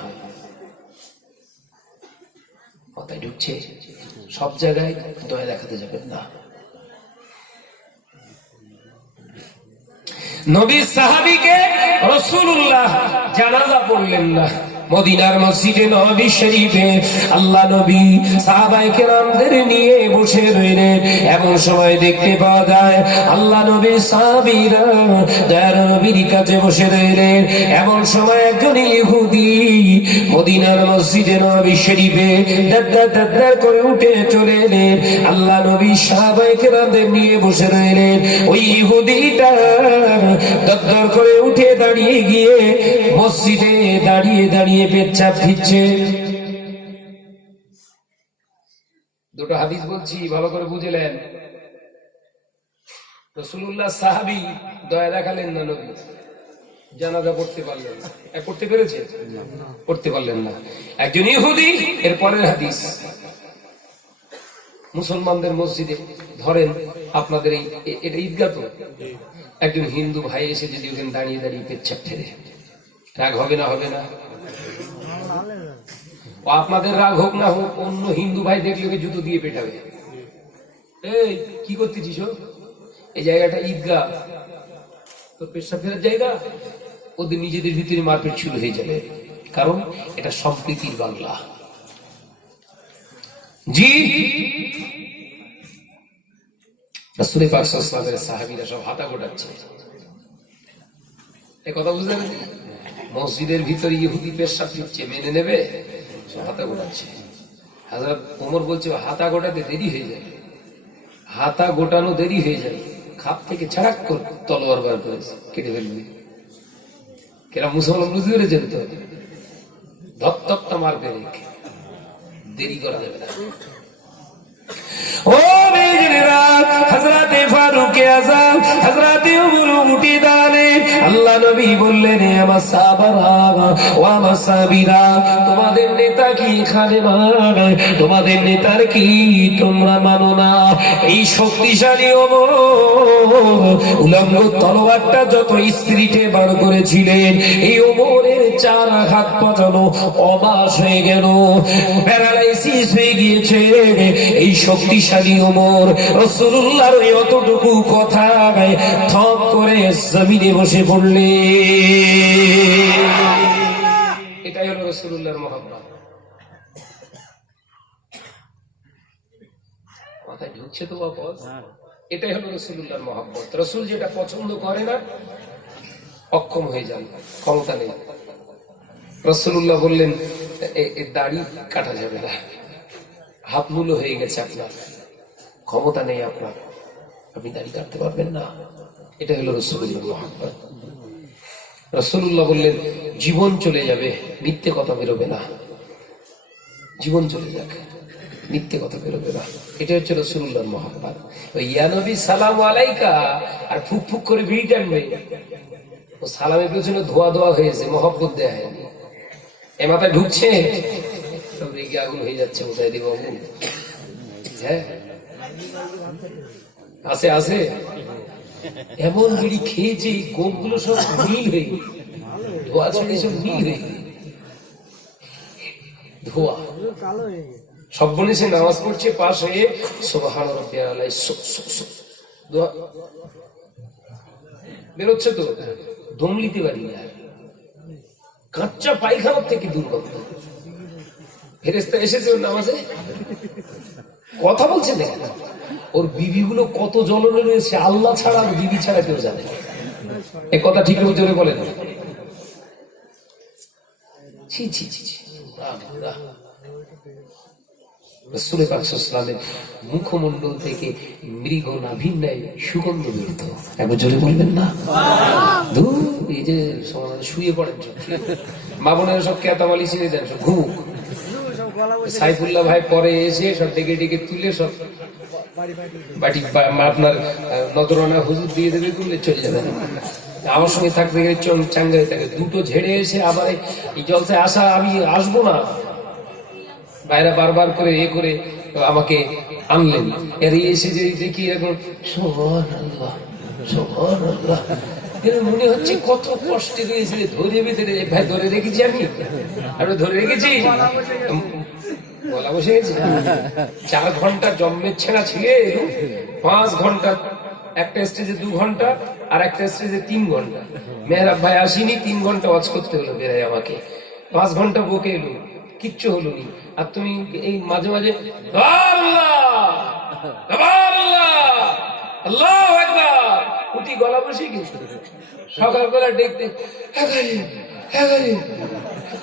কথায় ঢুকছে? সব জায়গায় দয়া দেখাতে যাবেন না। নবী সাহাবীকে রাসূলুল্লাহ জানাজা পড়লেন না। মদিনার মসজিদে নববী শরীফে আল্লাহ নবী সাহাবায়ে কেরামদের নিয়ে বসে রইলেন। এমন সময় দেখতে পাওয়া যায় আল্লাহ নবী সাহাবীরা দয়ার নবীর কাছে বসে রইলেন। এমন সময় একজন ইহুদি মদিনার মসজিদে নববী শরীফে দাদ্দার করে উঠে চলে এলেন। আল্লাহ নবী সাহাবায়ে কেরামদের নিয়ে বসে রইলেন। ওই ইহুদিটা দাদ্দার করে উঠে দাঁড়িয়ে গিয়ে মসজিদে দাঁড়িয়ে দাঁড়িয়ে পেচ্ছাপ দিচ্ছে। দুটো হাদিস বলছি, ভালো করে বুঝলেন। রাসূলুল্লাহ সাহাবী দয়া দেখালেন না, নবী জানাজা পড়তে পারলেন না। পড়তে পেরেছে? পড়তে পারলেন না। একজন ইহুদি, এর পরের হাদিস, মুসলমানদের মসজিদে ধরেন আপনাদের এটা ঈদগাহ তো, একজন হিন্দু ভাই এসে যদি ওখানে দাঁড়িয়ে দাঁড়িয়ে পেচ্ছাপ ফেলে, রাগ হবে না? হবে না? আপনাদের রাগ হোক না হোক, অন্য হিন্দু ভাই দেখলে জুতো দিয়ে পেটাবে। এই কি করতেছিস? এই জায়গাটা ঈদগাহ, তোর পেশাব ফেরার জায়গা। ওদের নিজেদের ভিতরে মারপিট শুরু হয়ে যাবে, কারণ এটা সম্প্রীতির বাংলা। জি, রাসূল পাক সাল্লাল্লাহু আলাইহি ওয়াসাল্লামের সাহাবীরা সব হাতা গোটাচ্ছে। এই কথা বুঝলেন? মসজিদের ভিতরে ইহুদি পেশাব দিচ্ছে, মেনে নেবে? হাতা গোটাচ্ছে। হযরত ওমর বলছে হাতা গোটাতে দেরি হয়ে যাবে। হাতা গোটানো দেরি হয়ে যায়, খাপ থেকে ছাড়াক করে তলোয়ার বার করে কেটে ফেলবে। কেরা মুসলমান বুঝতে পেরেছেন তো? ধপ্তপটা মারবে, রেখে দেরি করা যাবে না। ও মেয়েরা, হযরতে ফারুকে আযম, হযরতে উমর উঠে দাঁড়ালেন। আল্লাহ নবী বললেন, আমার সাহাবারা, ও ওয়া মাসাবিরা, তোমাদের নেতা কি এখানে মানে? তোমাদের নেতার কি তোমরা মানো না? এই শক্তিশালী ওমর উলঙ্গ তলোয়ারটা যত স্ত্রীতে বার করেছিলেন, এই ওমরের 4 হাত পাতানো অবাস হয়ে গেল, প্যারালাইসিস হয়ে গিয়েছে। এই শক্তিশালী ওমর রাসূলুল্লাহর ওই অতটুকু কথা থপ করে জমিনে বসে পড়লে। এটাই হলো রাসূলুল্লাহর মহব্বত। মাথায় ঢুকছে তো বাপস? এটাই হলো রাসূলুল্লাহর মহব্বত। রাসূল যেটা পছন্দ করে না, অক্ষম হয়ে যান, ক্ষমতা নেই। রাসূলুল্লাহ বললেন দাড়ি কাটা যাবে না, হাত মুলো হয়ে গেছে, আপনার ক্ষমতা নেই, আপনার আপনি দাড়ি কাটতে পারবেন না। এটা হলো রাসূলুল্লাহর মহব্বত। রাসূলুল্লাহ বললেন জীবন চলে যাবে, মিথ্যে কথা বেরোবে না, জীবন চলে যাক, মিথ্যে কথা বেরোবে না। এটা হচ্ছে রাসূলুল্লাহর মহব্বত। ওই ইয়া নবী সালামু আলাইকা আর ফুক ফুক করে বিড়ি টানবে, ও সালামের পেছনে ধোয়া ধোয়া হয়েছে, মহব্বত দেয়া হয়নি। এ মাথায় ঢুকছে, সব রেগে আগুন হয়ে যাচ্ছে কোথায় দিব আগুন। হ্যাঁ আছে আছে, এমন বিড়ি খেয়েছে কোপগুলো সব নীল হয়ে, ধোয়া ছড়ে সব নীল হয়ে, ধোয়া সব বলে সে নামাজ পড়ছে পাশ হয়ে সুবহান রাব্বিয়াল আলা বেরোচ্ছে তো, দম নিতে পারি না, কাঁচা পায়খানার থেকে দুর্গন্ধ। ফেরেশতা এসেছে ওর নামাজে, কথা বলছে না, ওর বিবি গুলো কত জ্বলনে রয়েছে আল্লাহ ছাড়া আর বিবি ছাড়া কেউ জানে। এ কথা ঠিক জোরে বলেন। ছি ছি ছি ছি, রাসূল পাক সাল্লাল্লাহু আলাইহি ওয়াসাল্লামের মুখমণ্ডল থেকে মৃগ নাভির ন্যায় সুগন্ধ বেরোতো। একবার জোরে বলবেন না? ধুর, এই যে শুয়ে পড়েন মা বোনেরা সব কেতামালি ছিঁড়ে দেন, সব ঘুমুক। সাইফুল্লাহ ভাই পরে এসে সব ডেকে ডেকে তুলে সব বাটি আপনার নজরানা হুজুর দিয়ে দেবে, তুললে চলে যাবে। আমার সঙ্গে থাকতে গেলে চাঙ্গাই থাকে, দুটো ঝেড়ে এসে আবার এই জলসায় আসা, আমি আসবো না, ভাইরা বারবার করে এ করে আমাকে আনলেন। এর এসে যে দেখি এখন সুবহানাল্লাহ সুবহানাল্লাহ, মনে হচ্ছে কত কষ্টে রয়েছে, ধরে বেঁধে ভাই ধরে রেখেছি, আমি ধরে রেখেছি, গলা বসে গেছে। 4 ঘন্টা জন্মের ছেঁড়া ছিলে, 5 ঘন্টা একটা স্টেজে 2 ঘন্টা আর একটা স্টেজে 3 ঘন্টা। মেহরাব ভাই আসেনি, 3 ঘন্টা ওয়াজ করতে হলো বেড়াই আমাকে, 5 ঘন্টা বকে এলো, কিচ্ছু হলো নি। আর তুমি এই মাঝে মাঝে আল্লাহু আকবার উঠি, গলা বসে গেছে। সকালবেলা দেখতে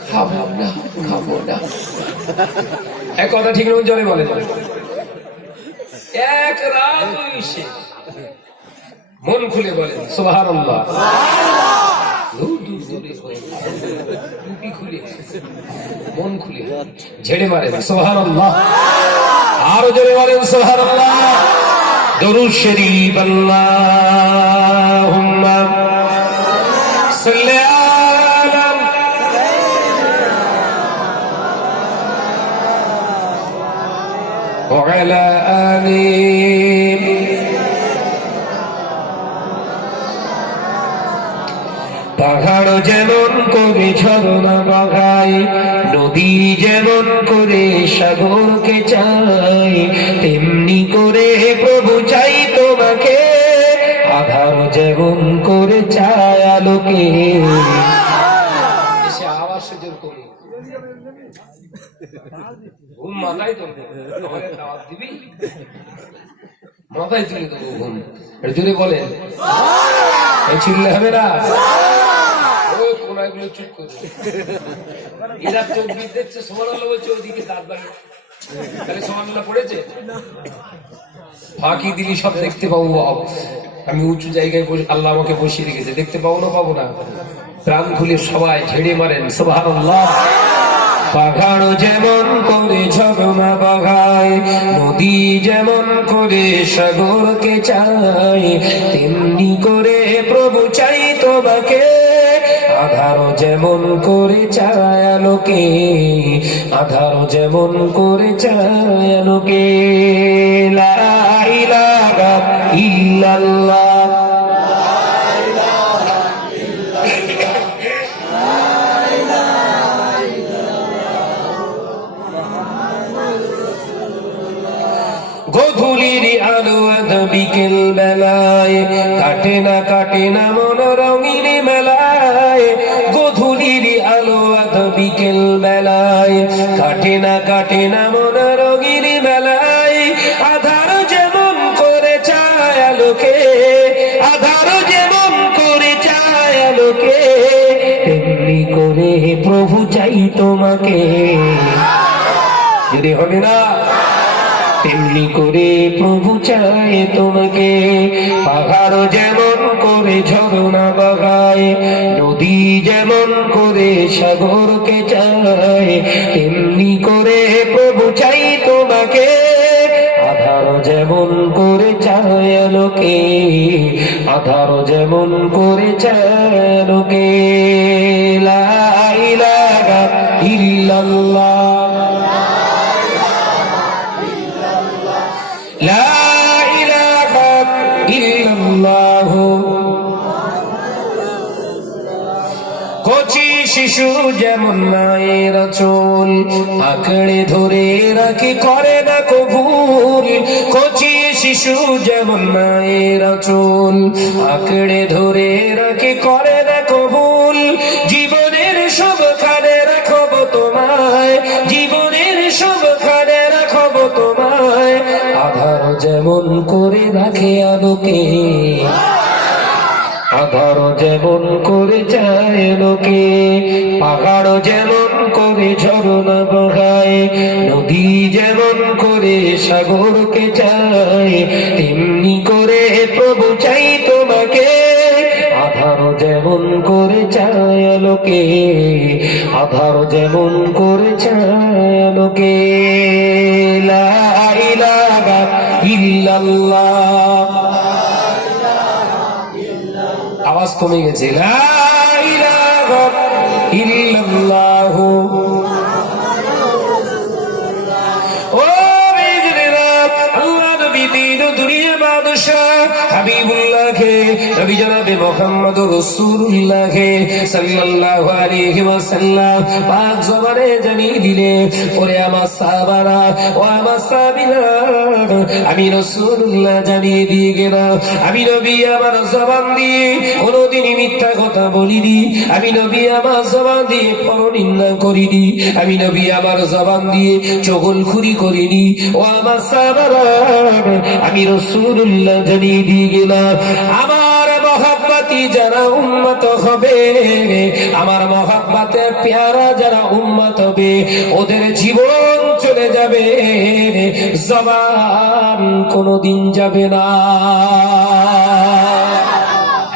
খাবো না খাবো না, এক কথা ঠিক নয়, জোরে বলে এক রাত মন খুলে বলেন সুবহানাল্লাহ, মন খুলে ঝেড়ে মারেন সুবহানাল্লাহ, আরো জোরে বলেন সুবহানাল্লাহ। দরুদ শরীফ আল্লাহুম্মা সাল্লি আলা ওয়া আলা আলি। পাহাড় যেমন করে ঝরনা বগায়, নদী যেমন করে সাগরকে চায়, তেমনি করে প্রভু চাই তোমাকে, আধার যেমন করে চায় আলোকে। এসে আওয়াজ জোর করে ঘুম মাথায় তুলবে, দিবি মাথায় তুলে দেবো ঘুম, জোরে বলেন, চিল্লে হবে না। চুপ করে এরা চোখ দিয়ে দেখছে, সুবহানাল্লাহ বলছে, ওদিকে দাঁত বাড়ি, তাহলে সুবহানাল্লাহ পড়েছে, ফাঁকি দিলি সব দেখতে পাবো। আমি উঁচু জায়গায় বসে, আল্লাহ আমাকে বসিয়ে রেখেছে, দেখতে পাবো না পাবো না? প্রাণ খুলে সবাই ঝেড়ে মারেন সুবহানাল্লাহ। পাহাড় যেমন করে ঝরনা বগায়, নদী যেমন করে সাগরকে চায়, তেমনি করে প্রভু চাই তোমাকে, আধারও যেমন করে চায় আলোকে, আধারও যেমন করে চায় আলোকে। লা ইলাহা ইল্লাল্লাহ, গোধূলির আলো আধ বিকেল বেলায়, কাটে না মন রঙিন মেলায়। গোধূলির আলো আধ বিকেল বেলায়, কাটে না মন রঙিন মেলায়। আধার যেমন করে চায় আলোকে, আধার যেমন করে চায় আলোকে, তেমনি করে প্রভু চাই তোমাকে। যদি হবে না, তেমনি করে প্রভু চায় তোমাকে। পাহাড় যেমন করে ঝরনা বাগায়, নদী যেমন করে সাগরকে চায়, তেমনি করে প্রভু চাই তোমাকে। আধার যেমন করে চায় আলোকে, আধার যেমন করে চায় আলোকে। লা ইলাহা ইল্লাল্লাহ, লা ইলাহা ইল্লাল্লাহ। কচি শিশু যেমন মায়ের চুল আঁকড়ে ধরে রাখে, করে না কবুল। কচি শিশু যেমন মায়ের চুল আঁকড়ে ধরে রাখে, করে না কবুল। জীবনের সবখানে রাখব তোমায়, জীবনের সবখানে রাখব তোমায়। আধার যেমন করে রাখে আলোকে, আধার যেমন করে চায় লোকে। পাহাড় যেমন করে ঝরনা বগায়, নদী যেমন করে সাগরকে চায়, তেমনি করে প্রভু চাই তোমাকে। আধার যেমন করে চায় আলোকে, আধার যেমন করে চায় আলোকে। লা ইলাহা ইল্লাল্লাহ, আওয়াজ কমে গেছে। লা ইলাহা ইল্লাল্লাহ। ও বেজরেরা, আল্লাহ নবী দিন দুনিয়া বাদশাহ হাবিবুল্লাহকে, নবী জনাবে মুহাম্মদুর রাসূলুল্লাহকে সাল্লাল্লাহু আলাইহি ওয়াসাল্লাম পাক জবানে জানিয়ে দিলে, ওরে আমার সাহাবারা, ও আমার সাহাবীরা, আমি রাসূলুল্লাহ জানিয়ে দিয়ে গেলাম, আমি নবী আমার জবান দিয়ে কোনোদিনই মিথ্যা কথা বলিনি। আমি নবী আমার জবান দিয়ে পরনিন্দা করিনি। আমি নবী আমার জবান দিয়ে চগলখুরি করিনি। ও আমার সাহাবারা, আমি রাসূলুল্লাহ জানিয়ে দিয়ে গেলাম, আমার মহব্বতি যারা উম্মত হবে, আমার মহব্বতে প্যারা যারা উম্মত হবে, ওদের জীবন চলে যাবে, জবান কোনদিন যাবে না।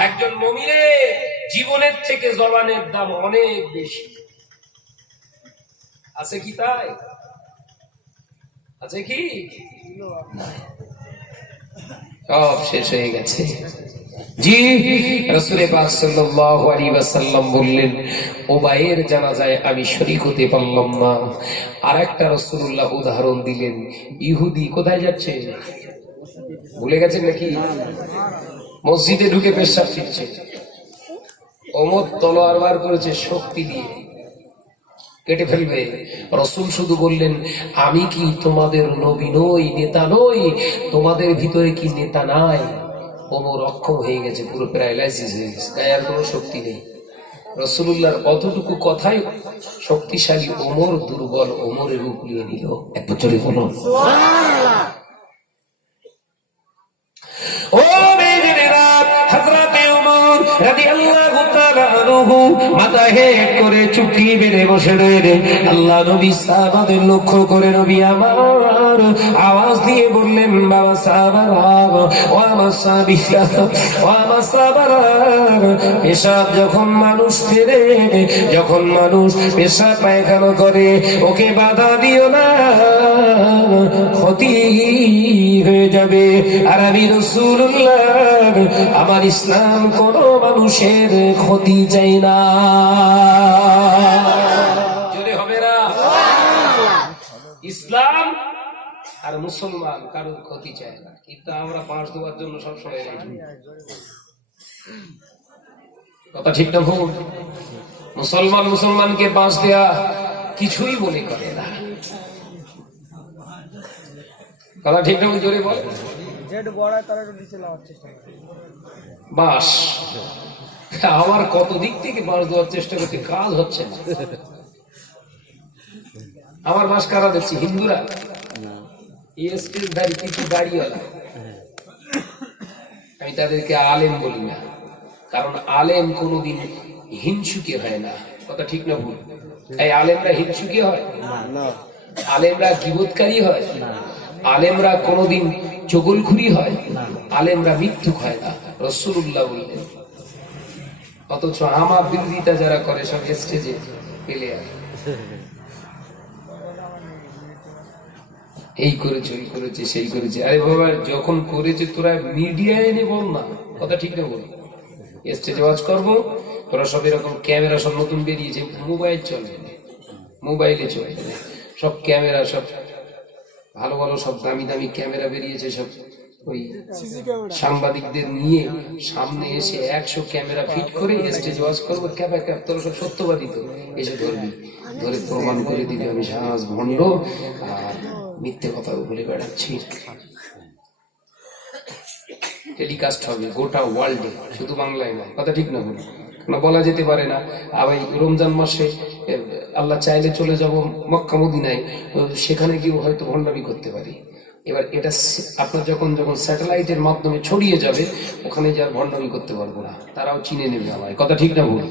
একজন মুমিনের জীবনের থেকে জবানের দাম অনেক বেশি। আছে কি তাই? আছে কি? সব শেষ হয়ে গেছে। জি, রাসূল পাক সাল্লাল্লাহু আলাইহি ওয়াসাল্লাম বললেন, উবাইয়ের জানাজায় আমি শরীক হতে পারলাম না। আরেকটা রাসূলুল্লাহ উদাহরণ দিলেন, ইহুদি কোথায় যাচ্ছে? ভুলে গেছেন নাকি? মসজিদে ঢুকে পেশাব ফিরছে। ওমর তলোয়ার বার করেছে, শক্তি দিয়ে কেটে ফেলবে। রাসূল শুধু বললেন, আমি কি তোমাদের নবী নই, নেতা নই? তোমাদের ভিতরে কি নেতা নাই? ওমর অক্ষম হয়ে গেছে, পুরো প্যারালাইসিস হয়ে গেছে, গায়ে আর কোনো শক্তি নেই। রাসূলুল্লাহর অতটুকু কথাই শক্তিশালী ওমর দুর্বল ওমরের রূপ নিয়ে নিল। এক বছরে হলো। ও মেয়েরা, হযরতে ওমর রাদিয়াল্লাহু তাআলা আনহু মাথা হেট করে চুপটি বেঁধে বসে রইলেন। আল্লাহ নবী সাহাবাদের লক্ষ্য করে নবী আমার আওয়াজ দিয়ে বললেন, বাবা সাহাবারা, ও আমার সাহাবীরা, ও আমার সাহাবারা, পেশাব যখন মানুষ ফেরে, যখন মানুষ পেশাব পায়খানা করে, ওকে বাধা দিও না, ক্ষতি হয়ে যাবে। আর আমি রাসূলুল্লাহ, আমার ইসলাম কোন মানুষের ক্ষতি চাই চাই না। জোরে হবে না? ইসলাম আর মুসলমান কারোর ক্ষতি চায় না, কিন্তু আমরা পাঁচ দেওয়ার জন্য সবসময় কথা ঠিক না ভুল? মুসলমান মুসলমানকে পাঁচ দেয়া কিছুই মনে করে না। কথা ঠিক না ভুল? জোরে বল। বাস আমার কত দিক থেকে বাস দেওয়ার চেষ্টা করছে, কাজ হচ্ছে না। আমার বাস কারা দিচ্ছে? হিন্দুরা, কিছু দাড়িওয়ালা। আমি তাদেরকে আলেম বলি না, কারণ আলেম কোনোদিন হিংসুকে হয় না। কথা ঠিক না ভুল? এই আলেমরা হিংসুকে হয়? আলেমরা গীবতকারী হয়? আলেমরা কোনোদিন চগলখুরি হয়? আলেমরা মিথ্যুক হয় না, রাসূলুল্লাহ বললেন। অথচ আমার বিরোধিতা যারা করে সব স্টেজে প্লেয়ার, এই করেছে ওই করেছে সেই করেছে। আরে বাবা, যখন করেছে তোরা মিডিয়ায় এনে বল না। কথা ঠিক না বল? স্টেজে ওয়াজ করবো, তোরা সব এরকম ক্যামেরা সব নতুন বেরিয়েছে, মোবাইল চলে, মোবাইলে চলে সব ক্যামেরা, সব ভালো ভালো সব দামি দামি ক্যামেরা বেরিয়েছে সব। ওই সাংবাদিকদের নিয়ে সামনে এসে 100 ক্যামেরা ফিট করে স্টেজ ওয়াজ করবো, ক্যাপা ক্যাপ। তোরা সব সত্যবাদী তো, এসে ধরবি, ধরে প্রমাণ করে দিবি আমি সাহস ভণ্ড আর মিথ্যে কথা বলে বেড়াচ্ছি। টেলিকাস্ট হবে গোটা ওয়ার্ল্ডে, শুধু বাংলায় নয়। কথা ঠিক না বলি? না বলা যেতে পারে না। আবার রমজান মাসে আল্লাহ চাইলে চলে যাব মক্কা মদিনায়, সেখানে গিয়ে হয়তো ভণ্ডামি করতে পারি। এবার এটা আপনার যখন যখন স্যাটেলাইটের মাধ্যমে ছড়িয়ে যাবে, ওখানে যে আর ভণ্ডামি করতে পারবো না, তারাও চিনে নেবে আমায়। কথা ঠিক না বলি?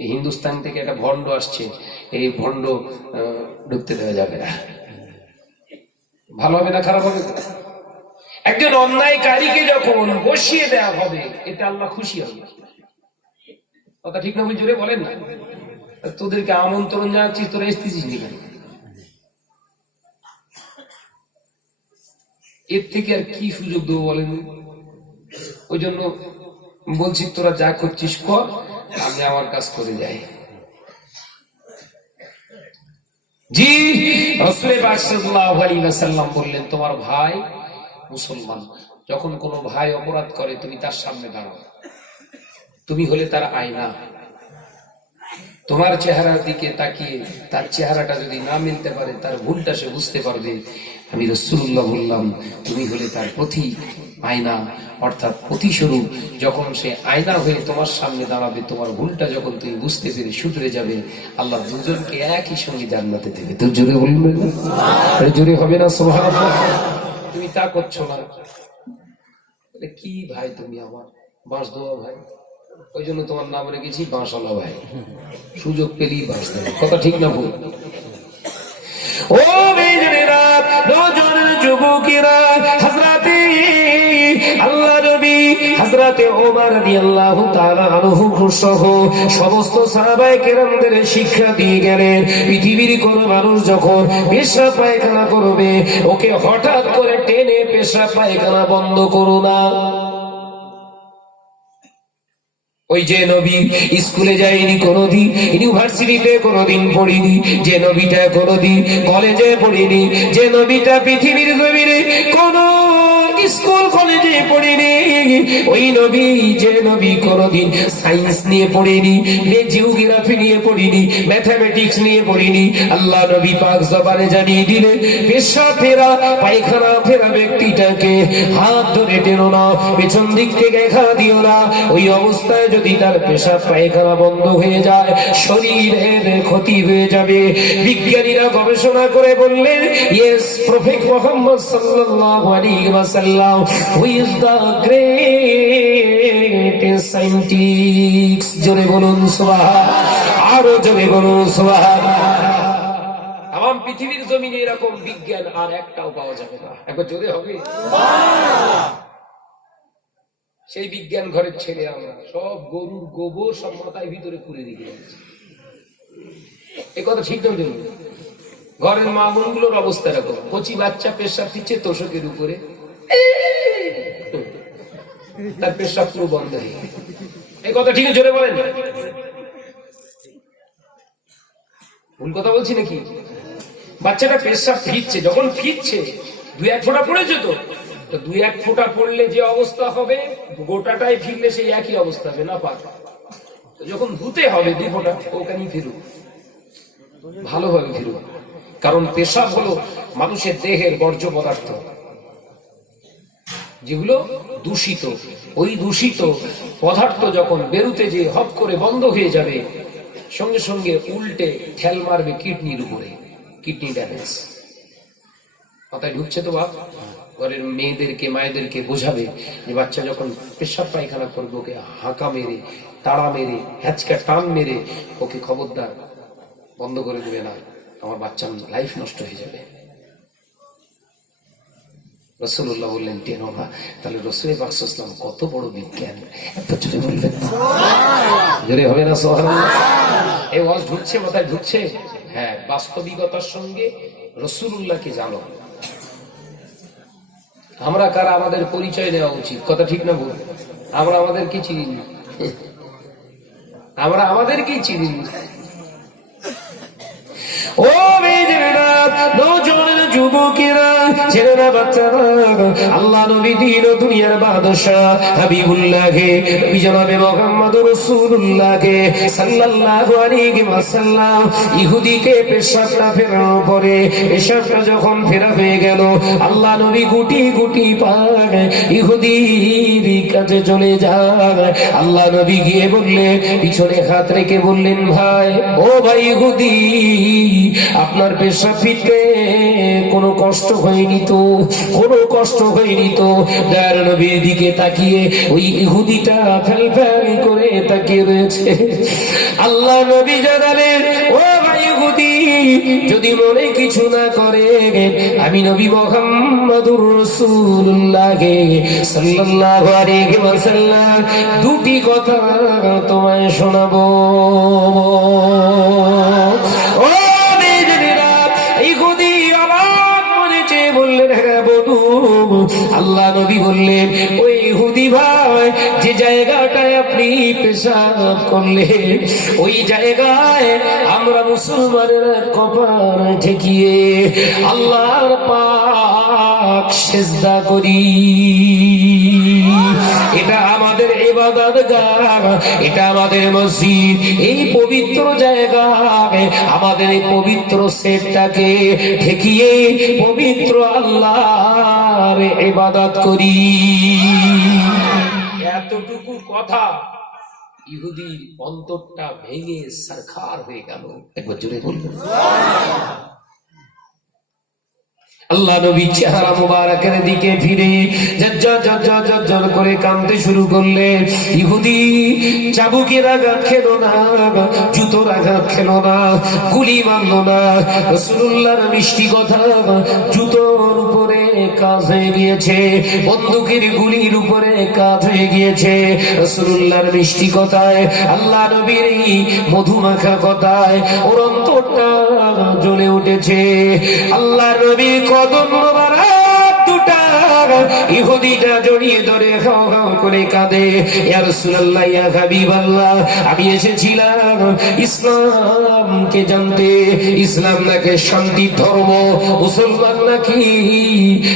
এই হিন্দুস্তান থেকে একটা ভণ্ড আসছে, এই ভণ্ড ঢুকতে দেওয়া যাবে না। ভালো হবে না খারাপ হবে? একজন অন্যায়কারীকে যখন বসিয়ে দেওয়া হবে, এতে আল্লাহ খুশি হবে। কথা ঠিক না? জোরে বলেন না। তোদেরকে আমন্ত্রণ জানাচ্ছিস, তোরা এসতেছিস নি কেন? এর থেকে আর কি সুযোগ দেবো বলেন? ওই জন্য বলছি, তোরা যা করছিস কর, আমি আমার কাজ করে যাই। জি, রাসূল পাক সাল্লাল্লাহু আলাইহি ওয়াসাল্লাম বললেন, তোমার ভাই মুসলমান, যখন কোনো ভাই অপরাধ করে তুমি তার সামনে দাঁড়াও। তুমি হলে তার আয়না। তোমার চেহারার দিকে তাকিয়ে তার চেহারাটা যদি না মিলতে পারে, তার ভুলটা সে বুঝতে পারবে। আমি রাসূলুল্লাহ বললাম, তুমি হলে তার প্রতীক, আয়না, অর্থাৎ প্রতিস্বরূপ। যখন সে আয়না হয়ে তোমার সামনে দাঁড়াবে, তোমার ভুলটা যখন তুমি বুঝতে পেরে শুধরে যাবে, আল্লাহ দুজনকে একই সঙ্গে জান্নাতে দেবে। তো জোরে বলবেন না? জোরে হবে না? সুবহানাল্লাহ। তুমি তা করছো না। কি ভাই তুমি আমার? বাঁশ দেওয়া ভাই। ওই জন্য তোমার নাম রেখেছি বাঁশওয়ালা ভাই। সুযোগ পেলেই বাঁশ দেবে। কথা ঠিক না ভুল? ও মেয়েরা, নওজোয়ান যুবকেরা, হযরতে আল্লাহ নবী হযরতে ওমর রাদিয়াল্লাহু তাআলা আনহু সহ সমস্ত সাহাবায়ে কেরামদের শিক্ষা দিয়ে গেলেন, পৃথিবীর কোন মানুষ যখন পেশাব পায়খানা করবে, ওকে হঠাৎ করে টেনে পেশাব পায়খানা বন্ধ করো না। ওই যে নবী স্কুলে যায়নি কোনোদিন, ইউনিভার্সিটিতে কোনোদিন পড়িনি, যে নবীটা কোনোদিন কলেজে পড়িনি, যে নবীটা পৃথিবীর জমিনে কোনো স্কুল কলেজে পড়িনি, ওই নবী, যে নবী কোনোদিন সায়েন্স নিয়ে পড়িনি, জিওগ্রাফি নিয়ে পড়িনি, ম্যাথমেটিক্স নিয়ে পড়িনি, আল্লাহ নবী পাক জবানে জানিয়ে দিলেন, পেশাব ফেরা পায়খানা ফেরা ব্যক্তিটাকে হাত ধরে টেনো না, পেছন দিক থেকে দেখা দিও না। ওই অবস্থায় যদি তার পেশাব পায়খানা বন্ধ হয়ে যায়, শরীরের ক্ষতি হয়ে যাবে। বিজ্ঞানীরা গবেষণা করে বললেন, ইয়েস, প্রফেট মুহাম্মদ সাল্লাল্লাহু আলাইহি ওয়াসাল্লাম, who is the greatest scientist. জোরে বলুন সুবহানাল্লাহ, আরো জোরে বলুন সুবহানাল্লাহ। আমার পৃথিবীর জমিনে এরকম বিজ্ঞান আর একটাও পাওয়া যাবে না। একবার জোরে হবে সুবহানাল্লাহ। সেই বিজ্ঞান ঘরের ছেলে আমরা সব গরুর গোবর সব মাথায় ভিতরে পুরে রেখে যাচ্ছি। এই কথা ঠিক নয়? ঘরের মা বোনগুলোর অবস্থা এরকম, কচি বাচ্চা পেশাব দিচ্ছে তোষকের উপরে, তার পেশাব পুরো বন্ধ হয়ে। এই কথা ঠিক জোরে বলেন। ভুল কথা বলছি নাকি? বাচ্চাটা পেশাব ফিরছে, যখন ফিরছে 2-1 ফোঁটা পড়েছে, তো 2-1 ফোঁটা পড়লে যে অবস্থা হবে, গোটাটাই ফিরলে সেই একই অবস্থা হবে না পাক। যখন ধুতে হবে 2 ফোঁটা, ওখানেই ফিরুক, ভালোভাবে ফিরুক। কারণ পেশাব হলো মানুষের দেহের বর্জ্য পদার্থ, যেগুলো দূষিত। ওই দূষিত পদার্থ যখন বেরুতে যে হপ করে বন্ধ হয়ে যাবে, সঙ্গে সঙ্গে উল্টে ঠেল মারবে কিডনির উপরে, কিডনি ড্যামেজ। মাথায় ঢুকছে তো বাপ? ঘরের মেয়েদেরকে, মায়েদেরকে বোঝাবে যে বাচ্চা যখন পেশাব পায়খানা করবে, ওকে হাঁকা মেরে, তাড়া মেরে, হ্যাচকা টান মেরে ওকে খবরদার বন্ধ করে দেবে না, আমার বাচ্চার লাইফ নষ্ট হয়ে যাবে। রাসূলুল্লাহ বললেন টেনো না। তাহলে রাসূল পাক সাল্লাল্লাহু আলাইহি ওয়াসাল্লাম কত বড় বিজ্ঞান, এত জোরে বললেন না? জোরে হবে না সুবহানাল্লাহ? এই ওয়াজ ঢুকছে, মাথায় ঢুকছে? হ্যাঁ, বাস্তবিকতার সঙ্গে রাসূলুল্লাহকে জানো। আমরা কারা, আমাদের পরিচয় নেওয়া উচিত, কথা ঠিক না বল? আমরা আমাদেরকে চিনি, আমরা আমাদেরকেই চিনি। ও মেয়েরা, নওজোয়ান যুবকেরা, ছেলেরা, বাচ্চারা, আল্লাহ নবী দিন ও দুনিয়ার বাদশাহ হাবিবুল্লাহকে, নবী জনাবে মুহাম্মদুর রাসূলুল্লাহকে সাল্লাল্লাহু আলাইহি ওয়াসাল্লাম ইহুদিকে পেশাবটা ফেরানোর পরে, পেশাবটা যখন ফেরা হয়ে গেল, আল্লাহ নবী গুটি গুটি পায়ে ইহুদির কাছে চলে যায়। আল্লাহ নবী গিয়ে বললেন, পিছনে হাত রেখে বললেন, ভাই, ও ভাই ইহুদি, আপনার পেশাব ফিরতে কোনো কষ্ট হয়নি তো? কোনো কষ্ট হয়নি তো? দয়ার নবীর দিকে তাকিয়ে ওই ইহুদিটা ফেল ফেল করে তাকিয়ে রয়েছে। আল্লাহ নবী জানালেন, ও ভাই ইহুদি, যদি মনে কিছু না করে, আমি নবী মুহাম্মদুর রাসূলুল্লাহ সাল্লাল্লাহু আলাইহি ওয়াসাল্লাম দুটি কথা তোমায় শোনাবো। আল্লাহ নবী বললেন, ওই ইহুদি ভাই, যে জায়গাটায় আপনি পেশাব করলেন, ওই জায়গায় আমরা মুসলমানেরা কপাল ঠেকিয়ে আল্লাহর পাক সিজদা করি। এটা আমাদের ইবাদতগাহ, এটা আমাদের মসজিদ। এই পবিত্র জায়গায় আমাদের এই পবিত্র সেটটাকে ঠেকিয়ে পবিত্র আল্লাহর ইবাদত করি। এতটুকু কথা ইহুদির অন্তরটা ভেঙে সরখার হয়ে গেল। একবার জোরে বলবেন। আল্লাহ নবী চেহারা মুবারকের দিকে ফিরে ঝরঝর করে কাঁদতে শুরু করলেন। ইহুদি চাবুকের আঘাত খেলো না, জুতোর আঘাত খেলো না, গুলি মারলো না। রাসূলুল্লাহর মিষ্টি কথা জুতোর উপরে কাজ হয়ে গিয়েছে, বন্দুকের গুলির উপরে কাজ হয়ে গিয়েছে। রাসূলুল্লাহর মিষ্টি কথায়, আল্লাহ নবীর এই মধুমাখা কথায় ওর অন্তরটা জ্বলে উঠেছে। আল্লাহ নবীর কদম মোবারক দুটা ইহুদিটা জড়িয়ে ধরে খাও খাও করে কাঁদে। ইয়া রাসূলুল্লাহ, ইয়া হাবিবাল্লাহ, আমি এসেছিলাম ইসলামকে জানতে। ইসলাম নাকি শান্তি ধর্ম, মুসলমান নাকি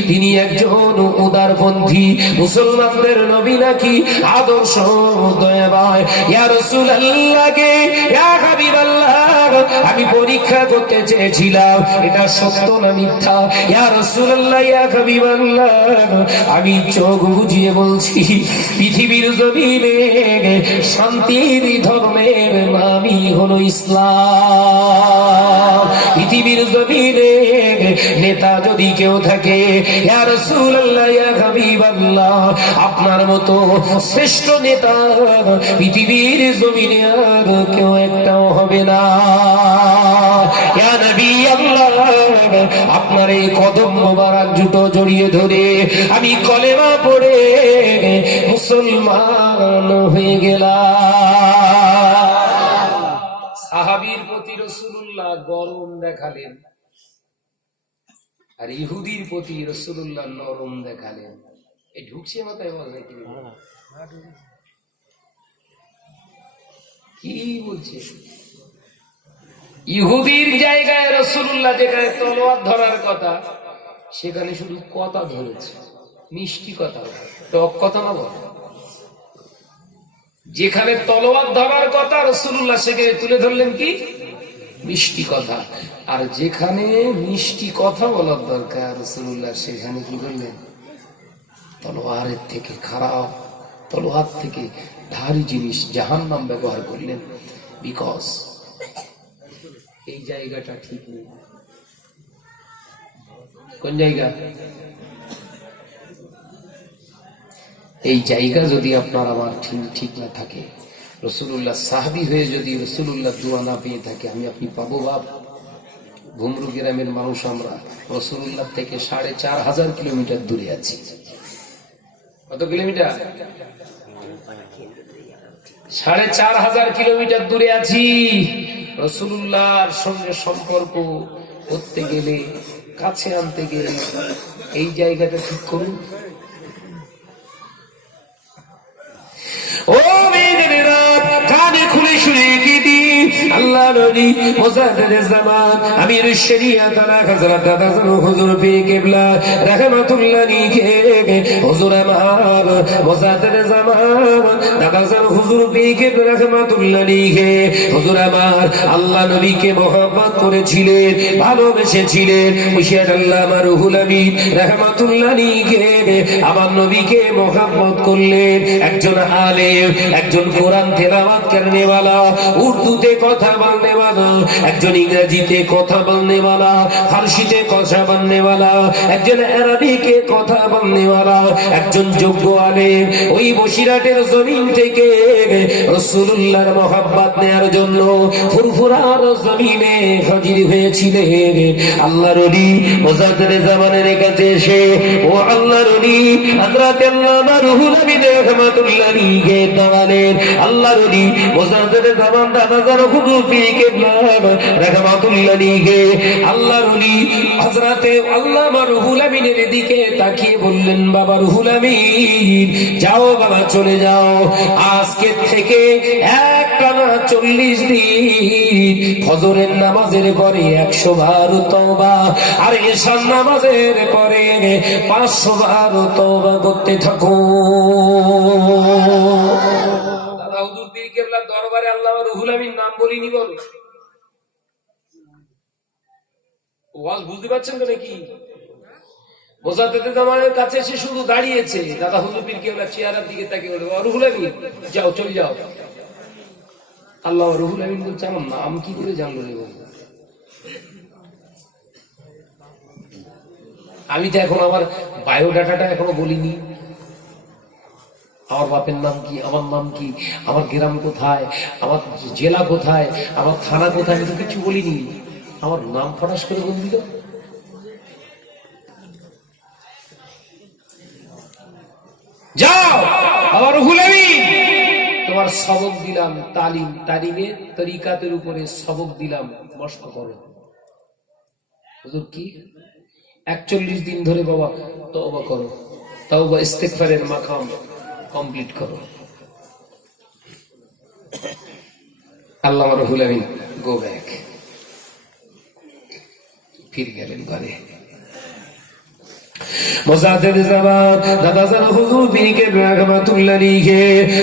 তিনি একজন উদারপন্থী, মুসলমানদের নবী নাকি আদর্শ দয়াময়। ইয়া রাসূলুল্লাহ, ইয়া হাবিবাল্লাহ, আমি পরীক্ষা করতে চেয়েছিলাম এটা সত্য না মিথ্যা। ইয়া রাসূলুল্লাহ, ইয়া হাবিবাল্লাহ, আমি চোখ বুজিয়ে বলছি, পৃথিবীর জমিনে শান্তির ধর্মের নামই হলো ইসলাম। পৃথিবীর জমিনে নেতা যদি কেউ থাকে, ইয়া রাসূলুল্লাহ, ইয়া হাবিবাল্লাহ, আপনার মতো শ্রেষ্ঠ নেতা পৃথিবীর জমিনে আর কেউ একটাও হবে না। ইয়া নবী আল্লাহ, আপনার এই কদম মোবারক জুতো জড়িয়ে ধরে আমি কলেমা পড়ে মুসলমান হয়ে গেলাম। সাহাবীর প্রতি রাসূলুল্লাহ গরম দেখালেন, আর ইহুদির প্রতি রাসূলুল্লাহ নরম দেখালেন। এই ঢুকছে মাথায় বলে কি বলছে? ইহুদির জায়গায় রাসূলুল্লাহ যেখানে তলোয়ার ধরার কথা সেখানে শুধু কথা ধরেছে, মিষ্টি কথা, টক কথা না বলে। যেখানে তলোয়ার ধরার কথা রাসূলুল্লাহ সেখানে তুলে ধরলেন কি মিষ্টি কথা, আর যেখানে মিষ্টি কথা বলার দরকার রাসূলুল্লাহ সেখানে কি করলেন তলোয়ারের থেকে খারাপ, তলোয়ার থেকে ধারী জিনিস জাহান্নাম ব্যবহার করলেন। বিকজ এই জায়গাটা ঠিক নেই। কোন জায়গা? এই জায়গা যদি আপনার আমার ঠিক না থাকে, রাসূলুল্লাহ সাহাবী হয়ে যদি রাসূলুল্লাহ দোয়া না পেয়ে থাকে, আমি আপনি পাবো বাপ? ভুমরু গ্রামের মানুষ আমরা, রাসূলুল্লাহ থেকে ৪৫০০ কিলোমিটার দূরে আছি। কত কিলোমিটার? ৪৫০০ কিলোমিটার দূরে আছি। রাসূলুল্লাহর সঙ্গে সম্পর্ক করতে গেলে, কাছে আনতে গেলে এই জায়গাটা ঠিক করুন। ও মেয়েরা কানে খুলে শুনে দিদি, আল্লাহ নবী মুজাদ্দিদে জামান আমির শরিয়াত আলা হযরত দাদাজান হুজুর পীর কিবলা রাহমাতুল্লাহি হুজুর আমার মুজাদ্দিদে জামান দাদাজান হুজুর পীর কিবলা রাহমাতুল্লাহি হুজুর আমার আল্লাহ নবীকে মহব্বত করেছিলেন, ভালোবেসেছিলেন। মুশাদ আল্লামা রুহুল আমিন রাহমাতুল্লাহি আমার নবীকে মহব্বত করলেন। একজন আলেম, একজন কোরআন তেলাওয়াত করনে वाला, উর্দুতে কথা বলনে वाला, একজন ইংরেজিতে কথা বলনে वाला, ফারসিতে কথা বলনে वाला, একজন আরবিতে কথা বলনে वाला, একজন যোগ্য আলেম ওই বসিরহাটের জমিন থেকে রাসূলুল্লাহর মহব্বত নেয়ার জন্য ফুরফুরার জমিনে হাজির হয়েছিলেন। আল্লাহর ওলি মুজাদ্দিদে জামানের কাছে এসে, ও আল্লাহর ওলি হযরত আল্লামা রুহুল আমিন রাহমাতুল্লাহি দাঁড়ালেন। আল্লাহর ওলি মুজাদ্দিদে জামান দাদাজান হুজুর পীর কিবলা রাহমাতুল্লাহি আল্লাহর ওলি হযরত আল্লামা রুহুল আমিনের দিকে তাকিয়ে বললেন, বাবা রুহুল আমিন, যাও বাবা চলে যাও, আজকে থেকে একটানা ৪০ দিন ফজরের নামাজের পরে ১০০ বার তওবা, আর এশার নামাজের পরে ৫০০ বার তওবা করতে থাকো। দাদা হুজুর পীর কিবলার দরবারে আল্লামা রুহুল আমিন নাম বলিনি বলো। ওয়াজ বুঝতে পারছেন তো নাকি? মুজাদ্দিদে জামানের কাছে এসে শুধু দাঁড়িয়েছে, দাদা হুজুর পীর কিবলার চেহারার দিকে তাকিয়ে বলে, রুহুল আমিন যাও চলে যাও। আল্লাহ রুহুল আমিন বলছে, আমার নাম কি করে জানলো রে বাবু? আমি তো এখন আমার বায়োডাটাটা এখনো বলিনি। আমার বাপের নাম কি, আমার নাম কি, আমার গ্রাম কোথায়, আমার জেলা কোথায়, আমার থানা কোথায়, আমি তো কিছু বলিনি। আমার নাম ফটাস করে বল দিল। যাও আমার রুহুল আমিন, তোমার সবক দিলাম, তালিমে তরিকাতের উপরে সবক দিলাম, মস্ক করো। হুজুর কি ৪১ দিন ধরে বাবা তওবা করো, তওবা ইস্তিগফারের মাকাম কমপ্লিট করো। আল্লামা রুহুল আমিন গো ব্যাক, ফিরে গেলেন ঘরে। মুজাদ্দিদে জামান দাদাজান হুজুর পীর কিবলা রাহমাতুল্লাহি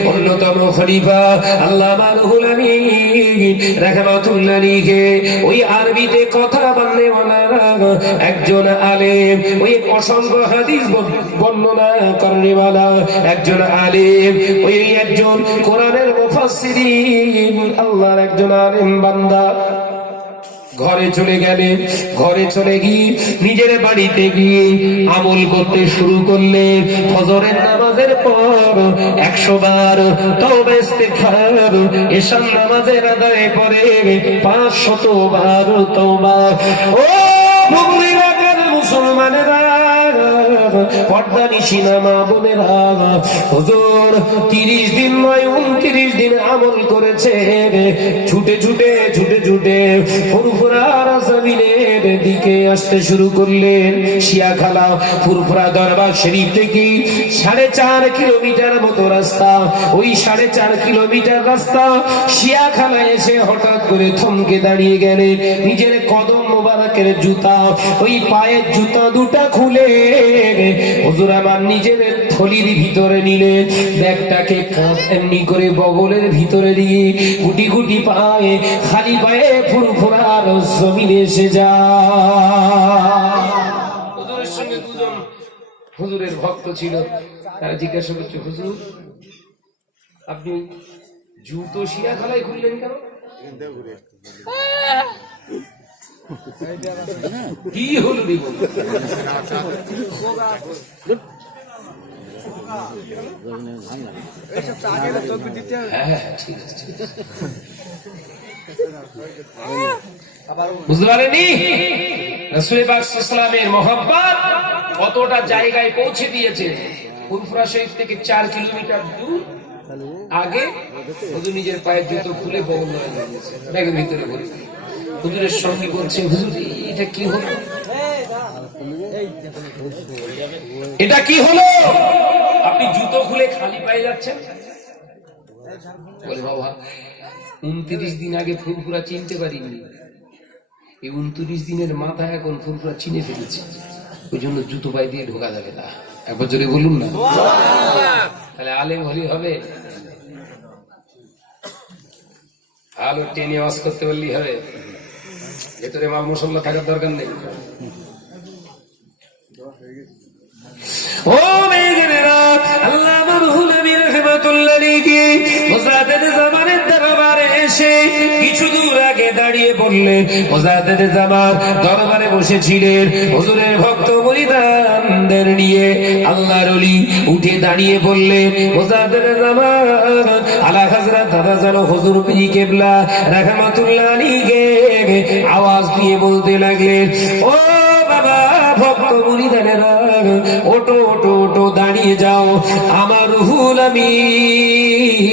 অন্যতম খলিফা আল্লামা রুহুল আমিন রাহমাতুল্লাহি ওই আরবিতে কথা বলনে वाला একজন আলেম, ওই অসংখ্য হাদিস বর্ণনা করনে वाला একজন আলেম, ওই একজন কোরআনের মুফাসসিরিন, আল্লাহর একজন আলেম বান্দা ঘরে চলে গেলেন। ঘরে চলে গিয়ে নিজের বাড়িতে গিয়ে আমল করতে শুরু করলেন। ফজরের নামাজের পর ১০০ বার তওবা ইস্তিগফার, এশার নামাজের আদায় পরে ৫০০ বার তওবা। ও মুমিন মুসলমানেরা, পর্দা নিশিনা মা বোনেরা, হুজুর 30 দিন নয় 29 দিন আমল করেছে। ছুটে ছুটে ছুটে ছুটে ফুরফুরার জমিনের দিকে আসতে শুরু করলেন। শিয়াখালা ফুরফুরা দরবার শরীফ থেকে 4.5 কিলোমিটার মতো রাস্তা। ওই 4.5 কিলোমিটার রাস্তা শিয়াখালা এসে হঠাৎ করে থমকে দাঁড়িয়ে গেলেন। নিজের কদম মোবারকের জুতা, ওই পায়ের জুতা দুটা খুলে হুজুর আমার নিজের থলির ভিতরে নিলেন। ব্যাগটাকে এমনি করে বগলের ভিতরে দিয়ে গুটি গুটি পায়ে খালি পায়ে ফুরফুরার জমিনে এসে যায়। হুজুরের সঙ্গে দুজন হুজুরের ভক্ত ছিল। তারা জিজ্ঞাসা করছে, হুজুর আপনি জুতো শিয়াখালায় খুললেন কেন? কি হল বুঝতে পারেনি? রাসূল পাক সাল্লাল্লাহু আলাইহি ওয়াসাল্লামের মহব্বত কতটা জায়গায় পৌঁছে দিয়েছে। ফুরফুরা শরীফ থেকে 4 কিলোমিটার দূর আগে হুজুর নিজের পায়ের জুতো খুলে বগল ব্যাগের ভিতরে ভরে হুজুরের সঙ্গে বলছে, হুজুর এটা কি হলো? এটা কি হলো? আপনি জুতো খুলে খালি পায়ে যাচ্ছেন? বলে, বাবা 29 দিন আগে ফুরফুরা চিনতে পারিনি, এই 29 দিনের মাথায় এখন ফুরফুরা চিনে ফেলেছে, ওই জন্য জুতো পায়ে দিয়ে ঢোকা যাবে না। একবার জোরে বলুন না। তাহলে আলেম হলি হবে? আলো টেনে ওয়াজ করতে পারলেই হবে? ভেতরে মাল মশলা থাকার দরকার নেই। ও মেয়েরা, আল্লাহ রব্বুল আলামিন রাহমাতুল্লাহ আলাইহি মুজাদ্দেদ জামানের দরবারে এসে কিছু দূর আগে দাঁড়িয়ে বললেন। মুজাদ্দেদ জামান দরবারে বসেছিলেন হুজুরের ভক্ত মুরিদানদের নিয়ে। আল্লাহর ওলি উঠে দাঁড়িয়ে বললেন, মুজাদ্দেদ জামান আলা হযরত দাদা জানো হুজুর পীর কিবলা রাহমাতুল্লাহ আলাইহি আওয়াজ দিয়ে বলতে লাগলেন, ও বাবা ভক্ত মুরিদানেরা, ওটো ওটো ওটো দাঁড়িয়ে যাও, আমার রুহুল আমিন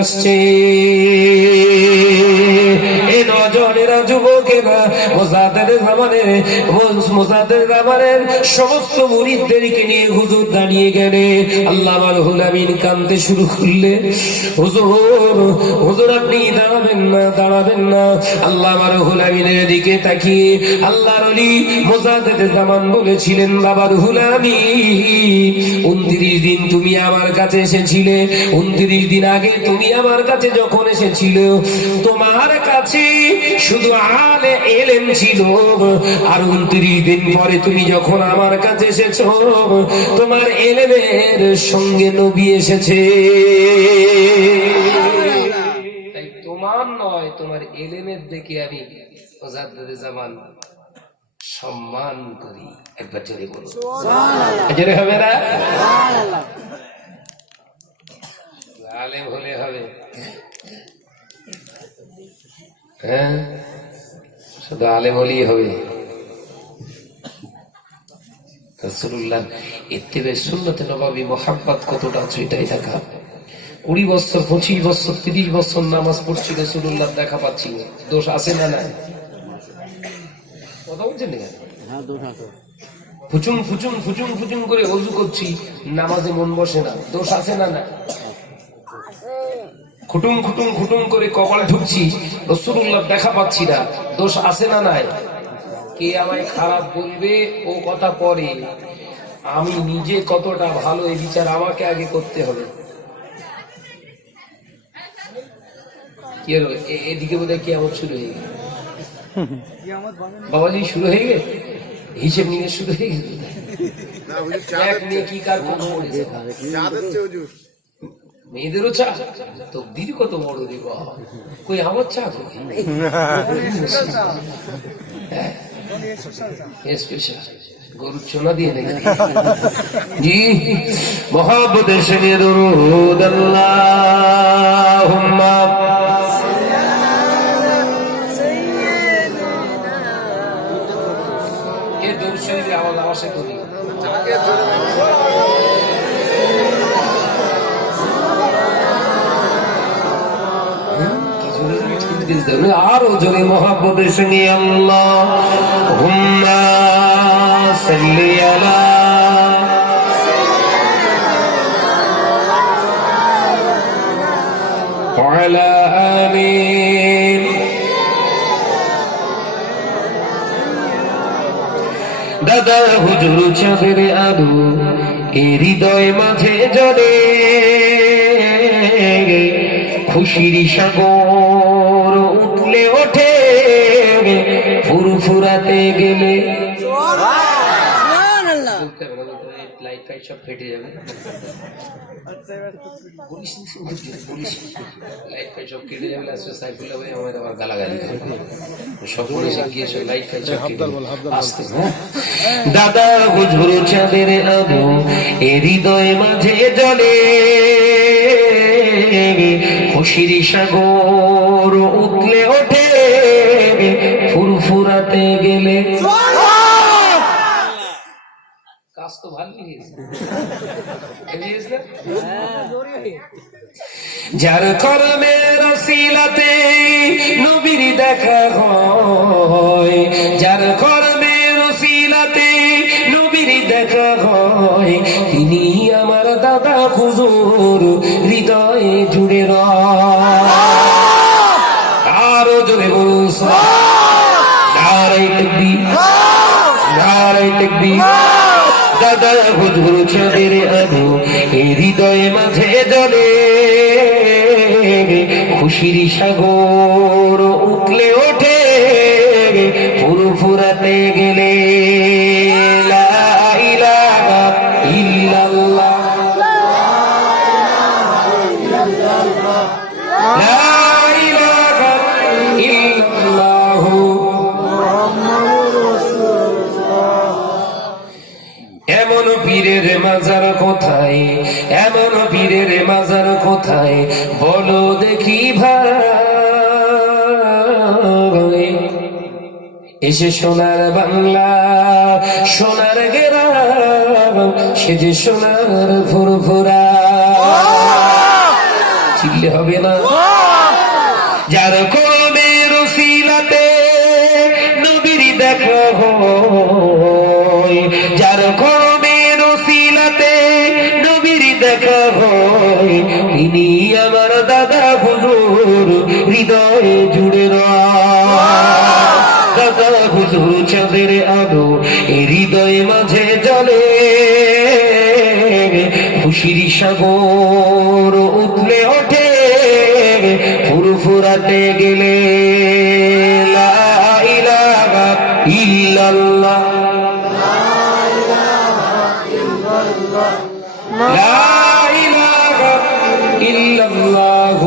আসছে। এ নজরেরা যুবকেরা মুজাদ্দেদ জামানের সমস্ত মুরিদদেরকে নিয়ে হুজুর দাঁড়িয়ে গেলেন। আল্লামা রুহুল আমিন কাঁদতে শুরু করলেন, হুজুর আপনি দাঁড়াবেন না। আল্লামা রুহুল আমিনের দিকে তাকিয়ে আল্লাহর ওলি মুজাদ্দেদ জামান বলেছিলেন, বাবা রুহুল আমিন 29 দিন তুমি আমার কাছে এসেছিলে, 29 দিন আগে তুমি আমার কাছে যখন এসেছিল তোমার কাছে শুধু আলে এলেম ছিল, আর 29 দিন পরে তুমি যখন আমার কাছে এসেছ তোমার এলেমের সঙ্গে নবী এসেছে। তাই তোমার নয়, তোমার এলেমের দেখে আমি মুজাদ্দেদ জামান সম্মান করি। একবার জোরে বলো জোরে হবে না? আলেম হলে হবে? হ্যাঁ, শুধু আলেম হলেই হবে? রাসূলুল্লাহ ইত্তিবা সুন্নাতে নববী মুহাব্বত কতটা আছে এটাই দেখা। 20 বছর 25 বছর 30 বছর নামাজ পড়ছি, রাসূলুল্লাহ দেখা পাচ্ছি, দোষ আছে না নাই? কথা বলছেন না? হ্যাঁ, দোষ আছে। ফুচুং ফুচুং ফুচুং ফুচুং করে ওযু করছি, নামাজে মন বসে না, দোষ আছে না নাই? খুটুং খুটুং খুটুং করে কপাল ঢুকছি, রাসূলুল্লাহ দেখা পাচ্ছি না, দোষ আছে না নাই? কে আমায় খারাপ বলবে ও কথা পরে, আমি নিজে কতটা ভালো এই বিচার আমাকে আগে করতে হবে। কি হলো? এদিকে বোধহয় কিয়ামত শুরু হয়ে গেল। বাবাজি শুরু হয়ে গেল, হিসেব নিয়ে শুরু হয়ে গেল। কি কার মেয়েদেরও চা, তো দিদি কত বড় রে বাবা, কই আমার চা কই? স্পেশাল গরুর চোনা দিয়ে নাকি? জি, মহাব্বতের সঙ্গে দরুদ আল্লাহুম্মা এ দরুদ শরীফের আওয়াজ আমার সাথে করি। আরো জোরে মহাব্বতের সঙ্গে আল্লাহুম্মা সাল্লি আলা ওয়া আলা আমিন। দাদা হুজুর চাঁদের আলো এ হৃদয় মাঝে জ্বলে, খুশির সাগর উঠলে ওঠে ফুরফুরাতে গেলে। লাইট ফাইট সব ফেটে যাবে, লাইট ফাইট সব কেটে যাবে। সাইফুল ভাই আমার আবার গালাগালি সব পড়েছে গিয়েছে, লাইট ফাইট সব কেটে আসতে। দাদা হুজুর চাঁদের আলো এ হৃদয় মাঝে জ্বলে, খুশির সাগর উঠলে ওঠে ফুরফুরাতে গেলে। কাজ তো ভালোই যার কর্মের ওসিলাতে নবীর দেখা হয়, যার কর্মের ওসিলাতে নবীর দেখা হয়, তিনি আমার দাদা হুজুর হৃদয়ে জুড়ে আরো জোরে বলুন নারায়ে তাকবীর, নারায়ে তাকবীর। দাদা হুজুর চাঁদের আলো এ হৃদয়ে মাঝে জ্বলে, খুশির সাগর উঠলে ওঠে ফুরফুরাতে গেলে। লা ইলাহা ইল্লাল্লাহ, লা ইলাহা ইল্লাল্লাহ। এমন পীরের মাজার কোথায়, এমন পীরের মাজার কোথায় বলো দেখি ভাই। এসে সোনার বাংলা সোনার গেরাম, সে যে সোনার ফুরফুরা। চিল্লে হবে না? যার কর্মের ওসিলাতে নবীর দেখা হয়, যার কর্মের ওসিলাতে নবীর দেখা হয়, তিনি আমার দাদা হুজুর হৃদয়ে জুড়ে দাদা হুজুর চাঁদের আলো এ হৃদয়ে মাঝে জ্বলে, খুশির সাগর উঠলে ওঠে ফুরফুরাতে গেলে। লা ইলাহা ইল্লাল্লাহ, লা ইলাহা ইল্লাল্লাহ।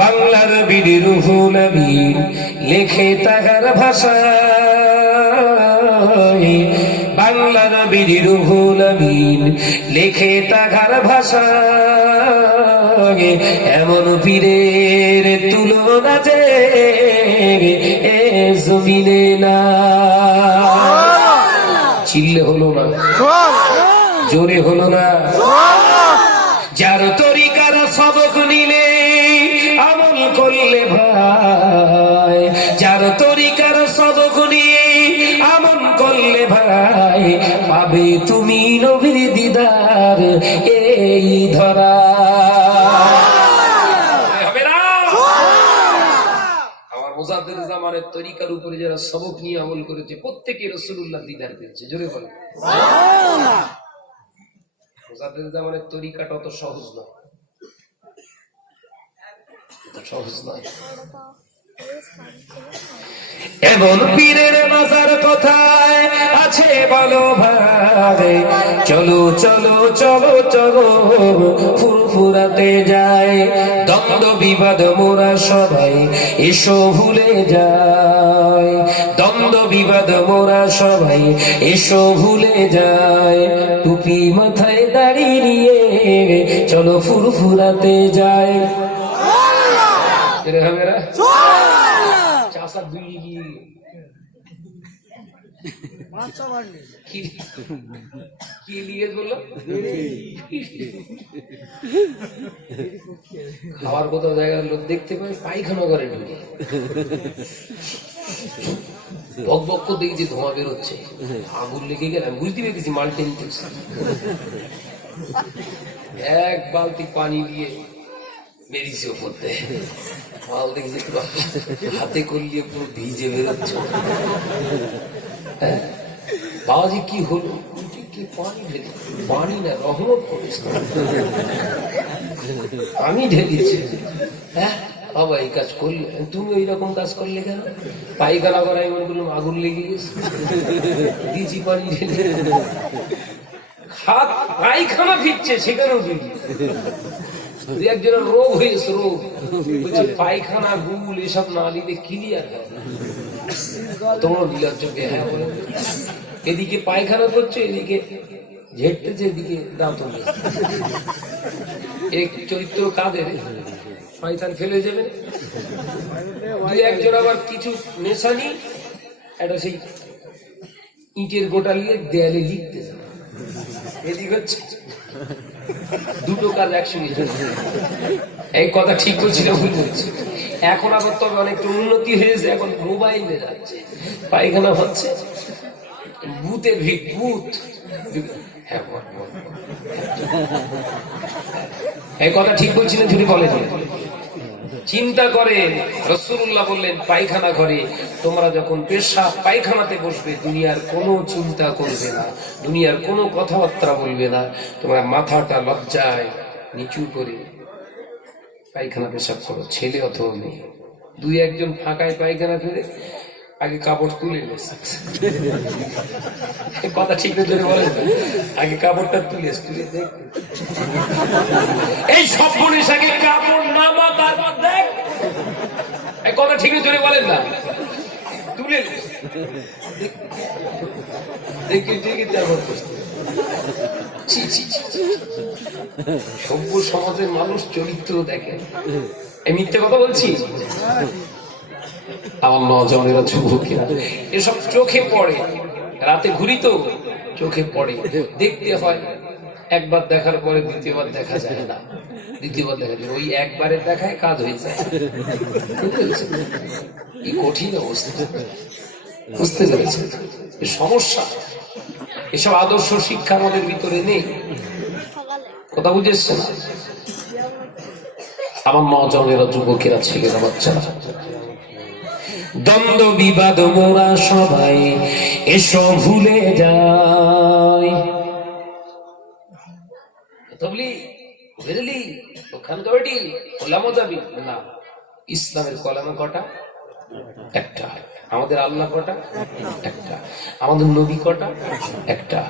বাংলার বীর রুহুল আমিন লেখে তাহার ভাষায়, বাংলার বীর রুহুল আমিন লেখে তাহার ভাষায়, এমন পীরের তুলনা যে এ জমিনে না। চিল্লে হলো না, জোরে হলো না? যার তরিকার সবক নিলে আমল করলে ভাই, যার তরিকার সবক নিয়ে আমল করলে ভাই, পাবে তুমি নবীর দিদার এই ধরা। আমার মুজাদ্দিদ জামানের তরিকার উপরে যারা সবক নিয়ে আমল করেছে প্রত্যেকে রাসূলুল্লাহ দিদার পেয়েছে। জোরে বলো সুবহানাল্লাহ। মুজাদ্দিদ জামানের তরিকাটা অত সহজ নয়, সহজ নয়। এমন পীরের মাজার কোথায় আছে বলো ভাই, চলো চলো চলো চলো ফুরফুরাতে যায়। দ্বন্দ্ব বিবাদ মোরা সবাই এসো ভুলে যায়, দ্বন্দ্ব বিবাদ মোরা সবাই এসো ভুলে যায়। টুপি মাথায় দাঁড়িয়ে নিয়ে চলো ফুরফুরাতে যায়। চাষা দুই কি লিগেজ বললো? খাওয়ার কোথাও জায়গার লোক দেখতে পাই পায়খানা করে ঢুকে বক বক করতে গেছি, ধোঁয়া বেরোচ্ছে, আগুন লেগে গেলাম, বুঝতে পেরেছি মাল্টি ইনফেকশন। এক বালতি পানি দিয়ে বেরিয়েছে ওপর দিয়ে, মাল দেখছি হাতে করলিয়ে পুরো ভিজে বেরোচ্ছে। বাবাজি কি হলো? পানি ঢেলে, পানি না রহমত করিস, আমি ঢেলেছি। হ্যাঁ বাবা এই কাজ করলে, তুমি ওই রকম কাজ করলে কেন? পায়খানা করাই মনে করলাম আগুন লেগে গেছে, দিয়েছি পানি ঢেলে। পায়খানা ফিরছে সেখানেও দিবি, একজনের রোগ হয়েছে, রোগ বলছে পায়খানা গুল এসব না দিলে ক্লিয়ার হয়। তোমরা বিলাচ্ছ এদিকে পায়খানা করছে, এদিকে ঝেড়তেছে, এদিকে দাঁত এক চরিত্র কাদের শয়তান ফেলে যাবে। দুই একজন আবার কিছু নেশানি একটা সেই ইটের গোটা নিয়ে দেয়ালে লিখতেছে, এদিক হচ্ছে দুটো কাজ একসঙ্গে। এই কথা ঠিক করছিল, ভুল করছি। এখন আবার তবে অনেকটা উন্নতি হয়েছে, এখন মোবাইলে যাচ্ছে, পায়খানা হচ্ছে ভূতের ভিত, ভূত। এই কথা ঠিক বলছিলেন, যদি বলেন চিন্তা করে রাসূলুল্লাহ বললেন পায়খানা করে তোমরা যখন পেশাব পায়খানাতে বসবে দুনিয়ার কোনো চিন্তা করবে না, দুনিয়ার কোনো কথাবার্তা বলবে না, তোমরা মাথাটা লজ্জায় নিচু করে পায়খানা পেশাব করো, ছেলে অথবা মেয়ে। দুই একজন ফাঁকায় পায়খানা ফেলে আগে কাপড় তুলে নিয়েছে, কথা ঠিক না জোরে বলেন, আগে কাপড়টা তুলে তুলে দেখ, এই সব জিনিস আগে কাপড় নামা তারপর দেখ, এই কথা ঠিক না জোরে বলেন না, তুলে দেখে দেখে তারপর সভ্য সমাজের মানুষ চরিত্র দেখেন। এই মিথ্যে কথা বলছি? আমার নজনেরা যুবকেরা এসব চোখে পড়ে, রাতে ঘুরি তো চোখে পড়ে, দেখতে হয়। একবার দেখার পরে দ্বিতীয়বার দেখা যায় না, দ্বিতীয়বার দেখা যায়, ওই একবারের দেখায় কাজ হয়ে যায়। এই কঠিন অবস্থা, বুঝতে পেরেছেন? সমস্যা, এসব আদর্শ শিক্ষা আমাদের ভিতরে নেই, কথা বুঝেছেন? আমার নজনেরা যুবকেরা, ছেলেরা, বাচ্চারা, দ্বন্দ্ব বিবাদ মোরা সবাই এসো ভুলে যাই। বুঝলি ওখানকারটি কলামা যাবি না, ইসলামের কলামা কটা? একটা। আমাদের আল্লাহ কটা? একটা। আমাদের নবী কটা? একটা।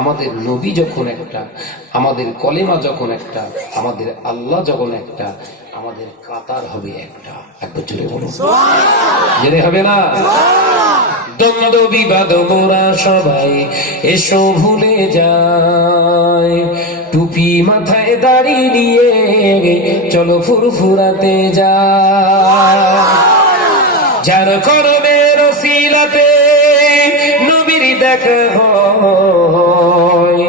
আমাদের নবী যখন একটা, আমাদের কলেমা যখন একটা, আমাদের আল্লাহ যখন একটা, আমাদের কাতার হবে একটা। একবার জোরে বলুন, জেনে হবে না? দ্বন্দ্ব বিবাদ মোরা সবাই এসো ভুলে যায়, টুপি মাথায় দাড়ি নিয়ে চলো ফুরফুরাতে যায়, যার করবের ওসিলাতে নবীর দেখা হয়,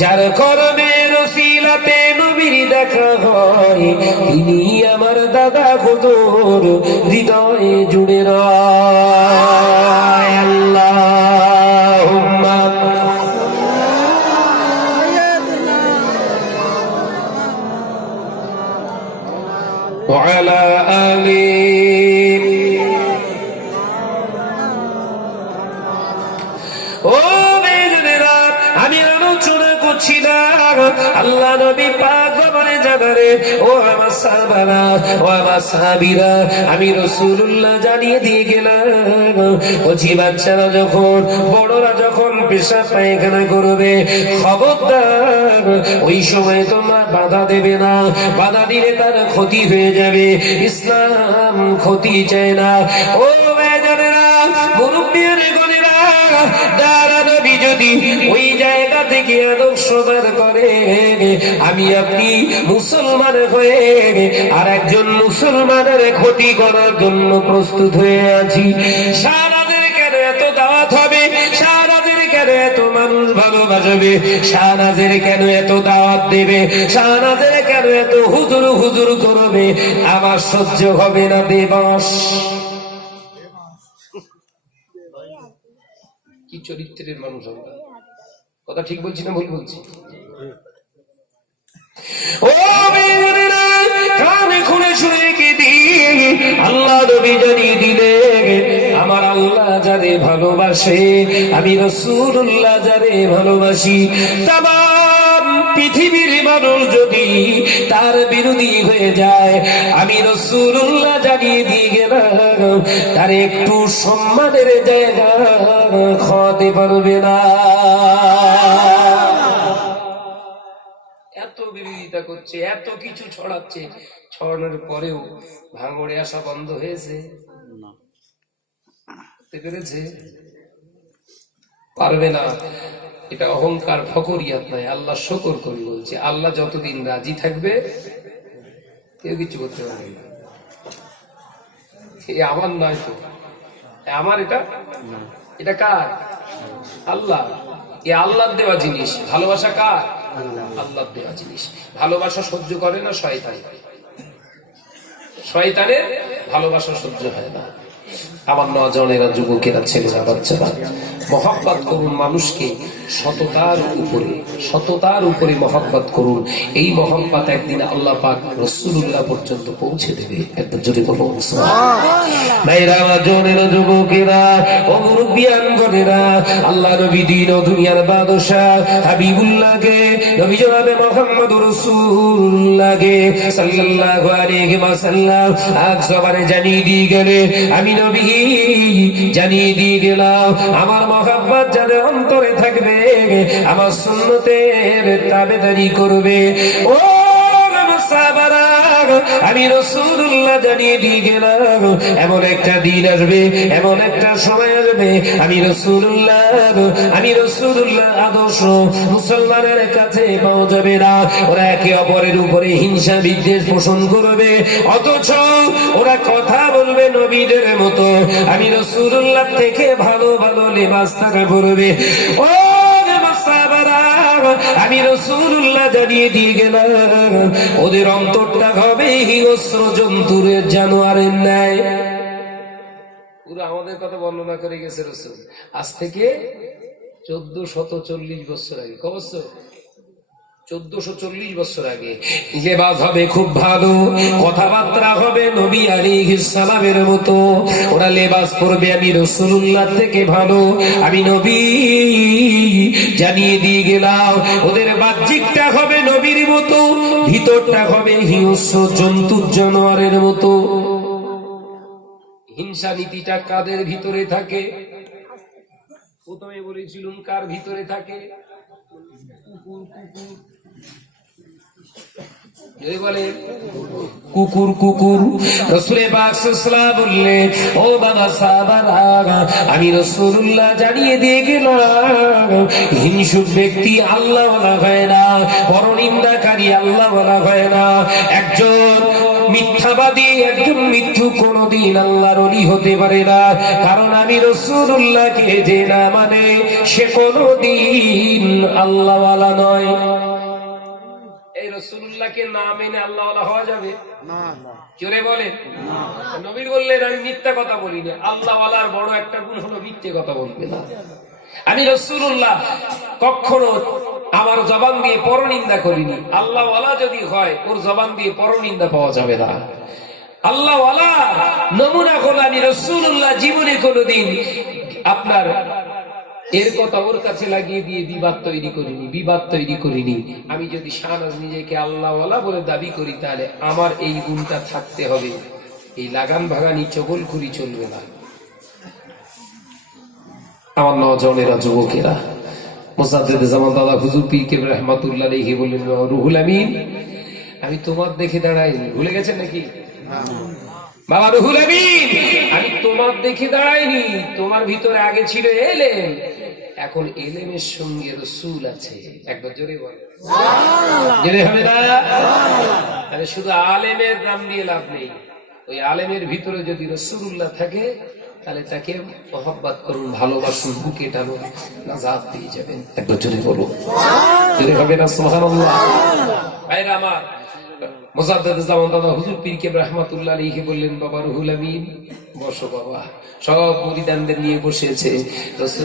যার করবের ওসিলাতে নবীর দেখা হয়, তিনি আমার দাদা হুজুর হৃদয়ে জুড়ে রয়। আল্লাহুম্মা ওয়া আলা আলি। ও বেজনেরা, আমি আলোচনা করছিলাম আল্লাহ নবী পাক বলে জানারে, ও আমার সাহাবারা, ও আমার সাহাবীরা, আমি রাসূলুল্লাহ জানিয়ে দিয়ে গেলাম, ওজি বাচ্চারা যখন, বড়রা যখন পেশাব পায়খানা করবে, খবরদার ওই সময় তোমরা বাধা দেবে না, বাধা দিলে তার ক্ষতি হয়ে যাবে। ইসলাম ক্ষতি চায় না। ও বেজনেরা, মুরব্বিয়ারে গনেরা, দাঁড়া নবী যদি ওই জায়গা থেকে আদর্শবার করে, আমি আপনি মুসলমান হয়ে আর একজন মুসলমানের ক্ষতি করার জন্য প্রস্তুত হয়ে আছি। সারাদের কেন এত দাওয়াত হবে? বাজবে, শাহনাজের কেন এত দাওয়াত দেবে, শাহনাজের কেন এত হুজুর হুজুর করবে, আমার সহ্য হবে না দেবাস। কি চরিত্রের মানুষ আমরা, কথা ঠিক বলছি না ভুল বলছি? ও মেয়েরা কানে খুলে শুনে রেখে দিন, আল্লাহ নবী জানিয়ে দিলেন আমার আল্লাহ যারে ভালোবাসে, আমি রাসূলুল্লাহ যারে ভালোবাসি, তামাম পৃথিবীর মানুষ যদি তার বিরোধী হয়ে যায়, আমি রাসূলুল্লাহ জানিয়ে দিয়ে গেলাম তার একটু সম্মানের জায়গা খাওয়াতে পারবে না। এত বিরোধিতা করছে, এত কিছু ছড়াচ্ছে, ছড়ানোর পরেও ভাঙড়ে আসা বন্ধ হয়েছে? পেরেছে? পারবে না। এটা অহংকার ফকরিয়াত নয়, আল্লাহ শকর করি বলছে। আল্লাহ যতদিন রাজি থাকবে কেউ কিছু করতে পারবে না। আমার নয় তো, আমার এটা কার? আল্লাহ। এ আল্লাহর দেওয়া জিনিস। ভালোবাসা কার? আল্লাহর দেওয়া জিনিস। ভালোবাসা সহ্য করে না শয়তান, শয়তানের ভালোবাসা সহ্য হয় না। আমার নজনেরা, যুবকেরা, ছেলেরা, বাচ্চারা, মহব্বত করুন মানুষকে, সততার উপরে মহব্বত করুন। এই মহব্বত একদিন আল্লাহ পাক রাসূলুল্লাহ পর্যন্ত পৌঁছে দেবে। একবার জোরে বলুন সুবহানাল্লাহ। ভাইরা, নজনেরা, যুবকেরা, মুরব্বিয়ানগণেরা, আল্লাহ নবী দিন ও দুনিয়ার বাদশা হাবিবুল্লাহকে, নবী জনাবে মুহাম্মদুর রাসূলুল্লাহকে সাল্লাল্লাহু আলাইহি ওয়াসাল্লাম আজ সবারে জানিয়ে দিয়ে গেলে, আমি নবী জানিয়ে দিয়ে গেলাম আমার মহব্বত যাদের অন্তরে থাকবে, আমার সুন্নতের তাবেদারি করবে, ও সাহাবারা, আমি রাসূলুল্লাহ জানিয়ে দিয়ে গেলাম এমন একটা দিন আসবে, এমন একটা সময় আসবে, আমি রাসূলুল্লাহ আদর্শ মুসলমানের কাছে পাওয়া যাবে না। ওরা একে অপরের উপরে হিংসা বিদ্বেষ পোষণ করবে, অথচ ওরা কথা বলবে নবীদের মতো। আমি রাসূলুল্লাহ থেকে ভালো ভালো লেবাস তারা পরবে। ও সাহাবারা, আমি রাসূলুল্লাহ জানিয়ে দিয়ে গেলাম ওদের অন্তরটা হবে হিংস্র জন্তুর, জানোয়ারের ন্যায়। পুরো আমাদের কথা বর্ণনা করে গেছে রাসূল আজ থেকে 1440 বছর আগে। কত বছর? 1440 বছর আগে। লেবাস হবে খুব ভালো, কথাবার্তা হবে নবী আলাইহিস সালামের মতো। ওরা লেবাস পরবে আমি রাসূলুল্লাহ থেকে ভালো। আমি নবী জানিয়ে দিয়ে গেলাম ওদের বাহ্যিকটা হবে নবীর মতো, ভিতরটা হবে হিংস্র জন্তুর, জানোয়ারের মতো। হিংসা নীতিটা কাদের ভিতরে থাকে? প্রথমে বলেছিলাম কার ভিতরে থাকে? কুকুর। রাসূলে পাক সাল্লাল্লাহু বললেন, ও বাবা সাহাবারা, আমি রাসূলুল্লাহ জানিয়ে দিয়ে গেলাম হিংসুক ব্যক্তি আল্লাহ ওয়ালা হয় না, পরনিন্দাকারী আল্লাহ ওয়ালা হয় না। একজন মিথ্যাবাদী, একজন মিথ্যুক কোনদিন আল্লাহর ওলি হতে পারে না। কারণ আমি রাসূলুল্লাহকে যে না মানে সে কোনদিন আল্লাহ ওয়ালা নয়। এই রাসূলুল্লাহকে না মেনে আল্লাহ ওয়ালা হওয়া যাবে না? জোরে বলেন। নবী বললেন আমি মিথ্যা কথা বলি না। আল্লাহ ওয়ালার বড় একটা গুণ হলো মিথ্যে কথা বলবে না। আমি রাসূলুল্লাহ কখনো আমার জবান দিয়ে পরনিন্দা করিনি। আল্লাহ ওয়ালা যদি হয় ওর জবান দিয়ে পরনিন্দা পাওয়া যাবে না। আল্লাহ ওয়ালা নমুনা হলো আমি রাসূলুল্লাহ জীবনে কোনোদিন আপনার এর কথা ওর কাছে লাগিয়ে দিয়ে বিবাদ তৈরি করিনি। আমি যদি শাহনাজ নিজেকে আল্লাহ ওয়ালা বলে দাবি করি, তাহলে আমার এই গুণটা থাকতে হবে। এই লাগাম ভাগানি চগলখুরি চলবে না। আমার নজনেরা, যুবকেরা, মুজাদ্দিদ জামান দাদা হুজুর পীর কেবলা রাহমাতুল্লাহ আলাইহি বললেন, রুহুল আমিন, আমি তোমার দেখে দাঁড়াইনি। ভুলে গেছেন নাকি? বাবা রুহুল আমিন, আমি তোমার দেখে দাঁড়াইনি। তোমার ভিতরে আগে ছিল এলেম, এখন এলেমের সঙ্গে রাসূল আছে। একবার জোরে বলেন সুবহানাল্লাহ। জোরে হবে না? আরে শুধু আলেমের নাম নিয়ে লাভ নেই। ওই আলেমের ভিতরে যদি রাসূলুল্লাহ থাকে তাহলে তাকে মহব্বত করুন, ভালোবাসুন, বুকে টানুন, নাজাত পেয়ে যাবেন। একবার জোরে বলো, জোরে হবে না সুবহানাল্লাহ? ভাইরা আমার, মুজাদ্দেদে জামান দাদা হুজুর পীর কেবলা রাহমাতুল্লাহ আলাইহি বললেন, বাবা রুহুল আমিন বসো বাবা। সব মুরিদানদের নিয়ে বসেছে, রাসূল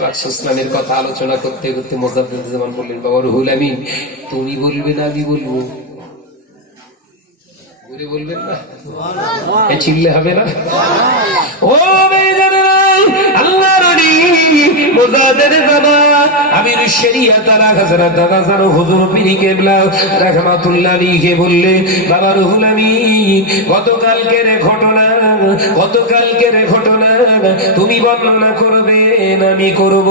পাক সাল্লাল্লাহু আলাইহি ওয়াসাল্লামের কথা আলোচনা করতে করতে মুজাদ্দেদে জামান বললেন, বাবা রুহুল আমিন তুমি বলবে না আমি বলবো? ঘুরে বলবেন না, চিল্লে হবে না? ও ভাইজানেরা, আল্লাহর ওলি মুজাদ্দেদে জামান আমির শরীয়ত আলা হযরত দাদা জান হুজুর পীর কেবলা রাহমাতুল্লাহ আলাইহি বললে, বাবা রুহুল আমিন গতকালকের ঘটনা তুমি বর্ণনা করবে না আমি করব?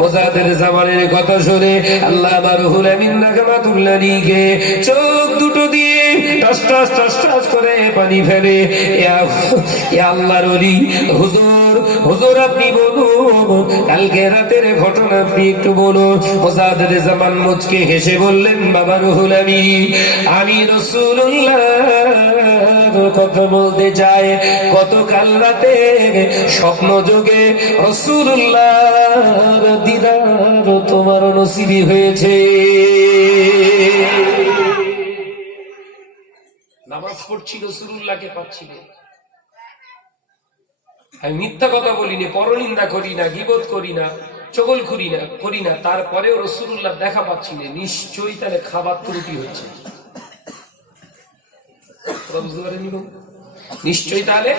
মুজাদ্দেদে জামানের কথা শুনে আল্লাহ রুহুল আমিন রাহমাতুল্লাহ আলাইহি চোখ দুটো দিয়ে টস টস টস টস করে পানি ফেলে। ইয়া আল্লাহর ওলি হুজুর আপনি বলুন, কালকে রাতের ঘটনা আপনি একটু বলুন। মুজাদ্দেদে জামান মুচকে হেসে বললেন, বাবা রুহুল আমিন আমি রাসূলুল্লাহ কথা বলতে চাই। গতকাল রাতে স্বপ্ন যোগে রাসূলুল্লাহর দিদার তোমার নসিবি হয়েছে। নামাজ পড়ছি, রাসূলুল্লাহকে পাচ্ছি না। আমি মিথ্যা কথা বলি না, পরনিন্দা করি না, গীবত করি না, চগলখুরি করি না, তারপরেও রাসূলুল্লাহ দেখা পাচ্ছি না। নিশ্চয়ই তাহলে খাবার ত্রুটি হচ্ছে। নিশ্চয়ই তাহলে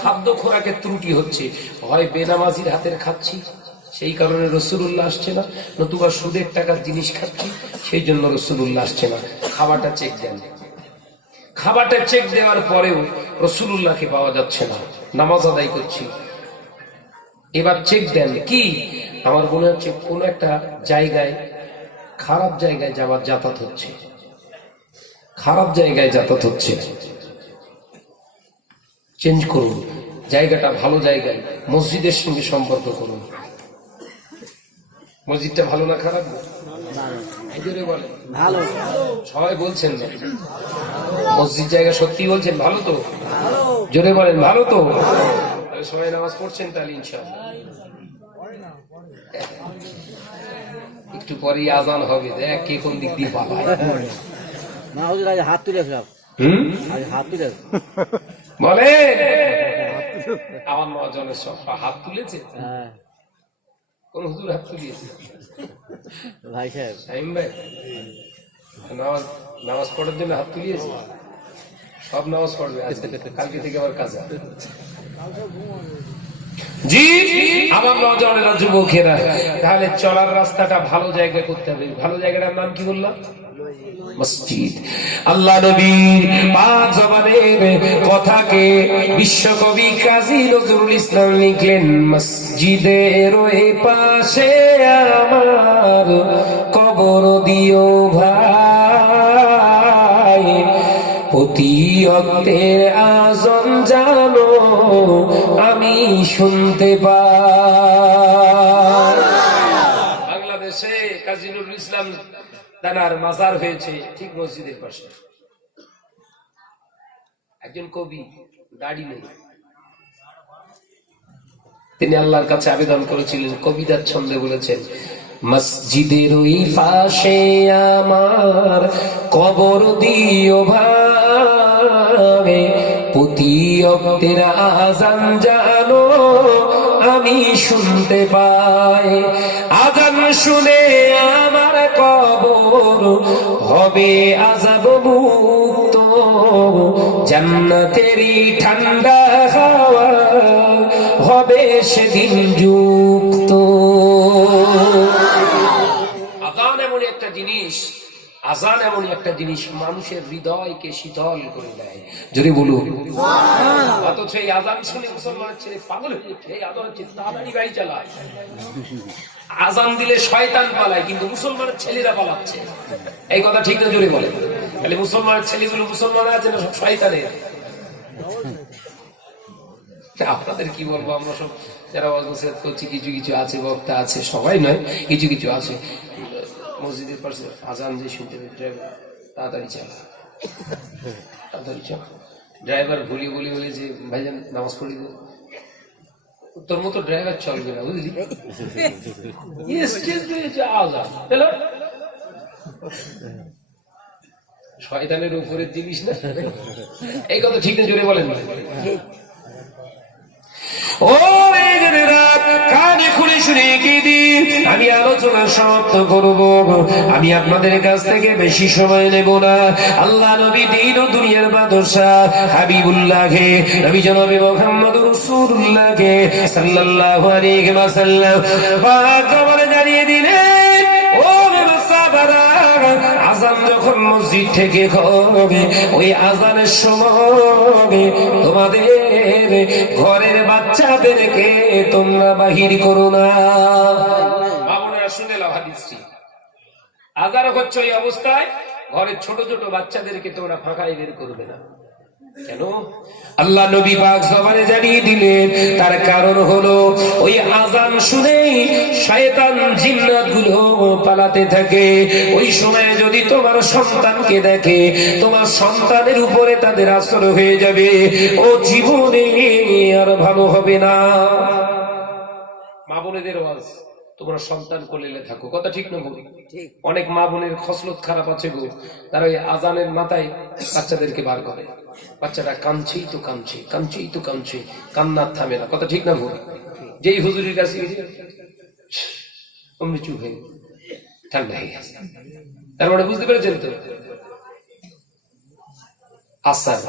খাদ্য খোরাকের ত্রুটি হচ্ছে। হয় বেনামাজির হাতের খাচ্ছি সেই কারণে রাসূলুল্লাহ আসছে না, নতুবা সুদের টাকার জিনিস খাচ্ছি সেই জন্য রাসূলুল্লাহ আসছে না। খাবারটা চেক দেন। খাবারটা চেক দেওয়ার পরেও রাসূলুল্লাহকে পাওয়া যাচ্ছে না। নামাজ আদায় করছি, এবার চেক দেন কি আমার মনে হচ্ছে কোন একটা জায়গায়, খারাপ জায়গায় যাতায়াত হচ্ছে, খারাপ জায়গায় যাতায়াত হচ্ছে। চেঞ্জ করুন জায়গাটা, ভালো জায়গায়, মসজিদের সঙ্গে সম্পর্ক করুন। মসজিদটা ভালো না খারাপ? বলেন ভালো। সবাই বলছেন না, মসজিদ জায়গা সত্যি বলছেন ভালো তো? জোরে বলেন ভালো তো? সবাই নামাজ পড়ছেন তাহলে ইনশাআল্লাহ। একটু পরে আজান হবে, দেখ কে কোন দিক দিয়ে পালায়। হাত তুলে বলে আমার নজনের সব হাত তুলেছে। কোন হুজুর হাত তুলিয়েছে? ভাই সাহেব, সাইম ভাই নামাজ পড়ার জন্য হাত তুলিয়েছে। সব নামাজ পড়বে কালকে থেকে আবার কাজা। জি আমার নজনেরা, যুবকেরা, তাহলে চলার রাস্তাটা ভালো জায়গায় করতে হবে। ভালো জায়গাটার নাম কি বললাম? মসজিদ। আল্লাহ নবীর পাক জবানের কথাকে বিশ্বকবি কাজী নজরুল ইসলাম লিখলেন, মসজিদের ওই পাশে আমার কবর দিও ভাই, প্রতি ওয়াক্তের আযান জানো আমি শুনতে পাই। বাংলাদেশে কাজী নজরুল ইসলাম তানার মাজার হয়েছে ঠিক মসজিদের পাশে। একজন কবি, দাড়ি নেই, তিনি আল্লাহর কাছে আবেদন করেছিলেন, কবিতার ছন্দে বলেছেন, মসজিদের ওই পাশে আমার কবর দিও ভাই, প্রতি ওয়াক্তের আযান জানো আমি শুনতে পাই। আযান শুনে আমার কবর হবে আযাব মুক্ত, জান্নাতেরই ঠান্ডা হাওয়া হবে সেদিন যুক্ত। আযান এমন একটা জিনিস, আযান এমন একটা জিনিস মানুষের হৃদয়কে শীতল করে দেয়। যদি বলুন অথচ এই আযান শুনে মুসলমানের ছেলে পাগল হয়ে যাচ্ছে। এই আযান হচ্ছে তাড়াতাড়ি গাড়ি চালায়, আযান দিলে শয়তান পালায়, কিন্তু মুসলমানের ছেলেরা পালাচ্ছে। এই কথা ঠিক না? জোরে বলে। তাহলে মুসলমানের ছেলেগুলো মুসলমান আছে না সব শয়তানের? আপনাদের কি বলবো, আমরা সব যারা ওয়াজ করছি কিছু কিছু আছে, বক্তা আছে, সবাই নয়, কিছু কিছু আছে মসজিদের পাশে আযান যে শুনতে তাড়াতাড়ি চালা, তাড়াতাড়ি চালা। ড্রাইভার ভুলি বলি বলে যে ভাইজান নামাজ পড়ি, তোর মতো ড্রাইভার চলবে না, বুঝলি? আজান শয়তানের উপরের জিনিস না, এই কথা ঠিক না? জোরে বলেন। ও কানে খুলে শুনে গিয়ে দিন, আমি আলোচনা সমাপ্ত করব। আমি আপনাদের কাছ থেকে বেশি সময় নেব না। আল্লাহ নবী দিন ও দুনিয়ার বাদশাহ হাবিবুল্লাহকে, নবী জনাবে মুহাম্মদ রাসূলুল্লাহকে সাল্লাল্লাহু আলাইহি ওয়াসাল্লাম খবরে জানিয়ে দিলেন, ও সাহাবারা, আযান যখন মসজিদ থেকে হবে, ওই আযানের সময় তোমাদের ঘরের বাচ্চাদেরকে তোমরা বাহির করো না। বাবুরা শুনে নাও হাদিসটি। আযান হচ্ছে ওই অবস্থায় ঘরের ছোট ছোট বাচ্চাদেরকে তোমরা ফাঁকায় বের করবে না। কেন? আল্লাহ নবী পাক জবানে জানিয়ে দিলেন, তার কারণ হলো ওই আযান শুনেই শয়তান জিন্নাত গুলো পালাতে থাকে। ওই সময় যদি তোমার সন্তানকে দেখে, তোমার সন্তানের উপরে তাদের আসর হয়ে যাবে, ও জীবনে আর ভালো হবে না। মা বোনেদের আওয়াজ, তোমরা সন্তান কোলে থাকো, কথা ঠিক না? অনেক মা বোনের খসলত খারাপ আছে গো, তারা ওই আজানের মাথায় বাচ্চাদেরকে বার করে, বাচ্চারা কাঁদছেই তো কাঁদছে, কাঁদছেই তো কাঁদছে, কান্নার থামে না, কথা ঠিক না? ভুল। যেই হুজুরের কাছে অমনি চুপ হয়ে ঠান্ডা হয়ে গেছে। তার মানে বুঝতে পেরেছেন তো? আসার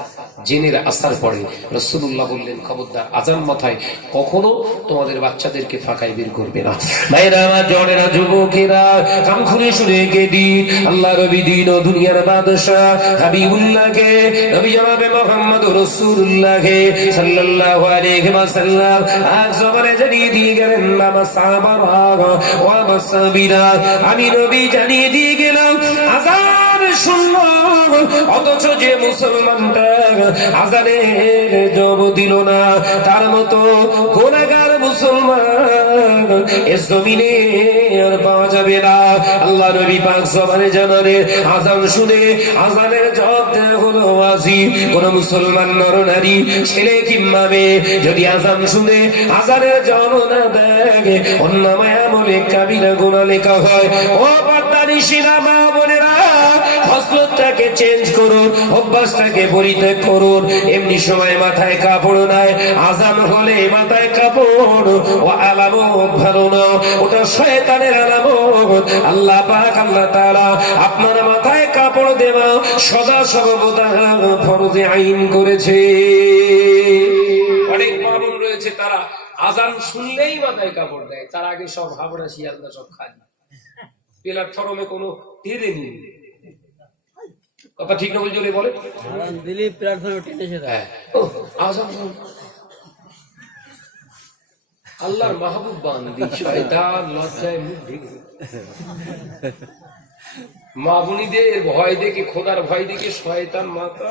জিনের আসার পরে রাসূলুল্লাহ বললেন, খবরদার আজান মাথায় কখনো তোমাদের বাচ্চাদেরকে ফাঁকায় বের করবে না। ভাইরা আমার, জনেরা, যুবকেরা, কান খুলে শুনে কে দিন, আল্লাহ নবী দিন ও দুনিয়ার বাদশাহ হাবিবুল্লাহকে, নবী জনাবে মুহাম্মদ রাসূলুল্লাহকে সাল্লাল্লাহু আলাইহি ওয়াসাল্লাম আজ জবানে জানিয়ে দিয়ে গেলেন, বাবা সাহাবারা ওয়া মাসাবিরা, আমি নবী জানিয়ে দিয়ে গেলাম আজান শুনবো, অথচ যে মুসলমানটা আজানের জবাব দিল না, তার মতো গুনাহগার মুসলমান এ জমিনে আর পাওয়া যাবে না। আল্লাহ নবী পাক জবানে জানালেন, আজান শুনে আজানের জবাব দেওয়া হলো ওয়াজিব। কোন মুসলমান নরনারী, ছেলে কিংবা মেয়ে, যদি আজান শুনে আজানের জবাব না দেয়, অন্যময় আমলে কাবিরা গুনাহ লেখা হয়। ও পর্দানিশীরা মা বোনেরা, খসলতটাকে চেঞ্জ করুন, অভ্যাসটাকে পরিত্যাগ করুন। এমনি সময় মাথায় কাপড় নাই, আজান হলে মাথায় কাপড় ও আলামত ভালো না, ওটা শয়তানের আলামত। আল্লাহ পাক, আল্লাহ তাআলা আপনার মাথায় কাপড় দেওয়া সদা সর্বদা ফরজে আইন করেছে। অনেক মামুন রয়েছে, তারা আজান শুনলেই মাথায় কাপড় দেয়, তার আগে সব হাবড়া শিয়ালদা সব খালি, প্ল্যাটফর্মে কোনো টেরে নেই, কথা ঠিক না? বলে বলে আল্লাহর মাহবুব বান্দি, শয়তান লজ্জায় মুখ ঢেকে, মা বোনীদের ভয় দেখে, খোদার ভয় দেখে শয়তান মাথা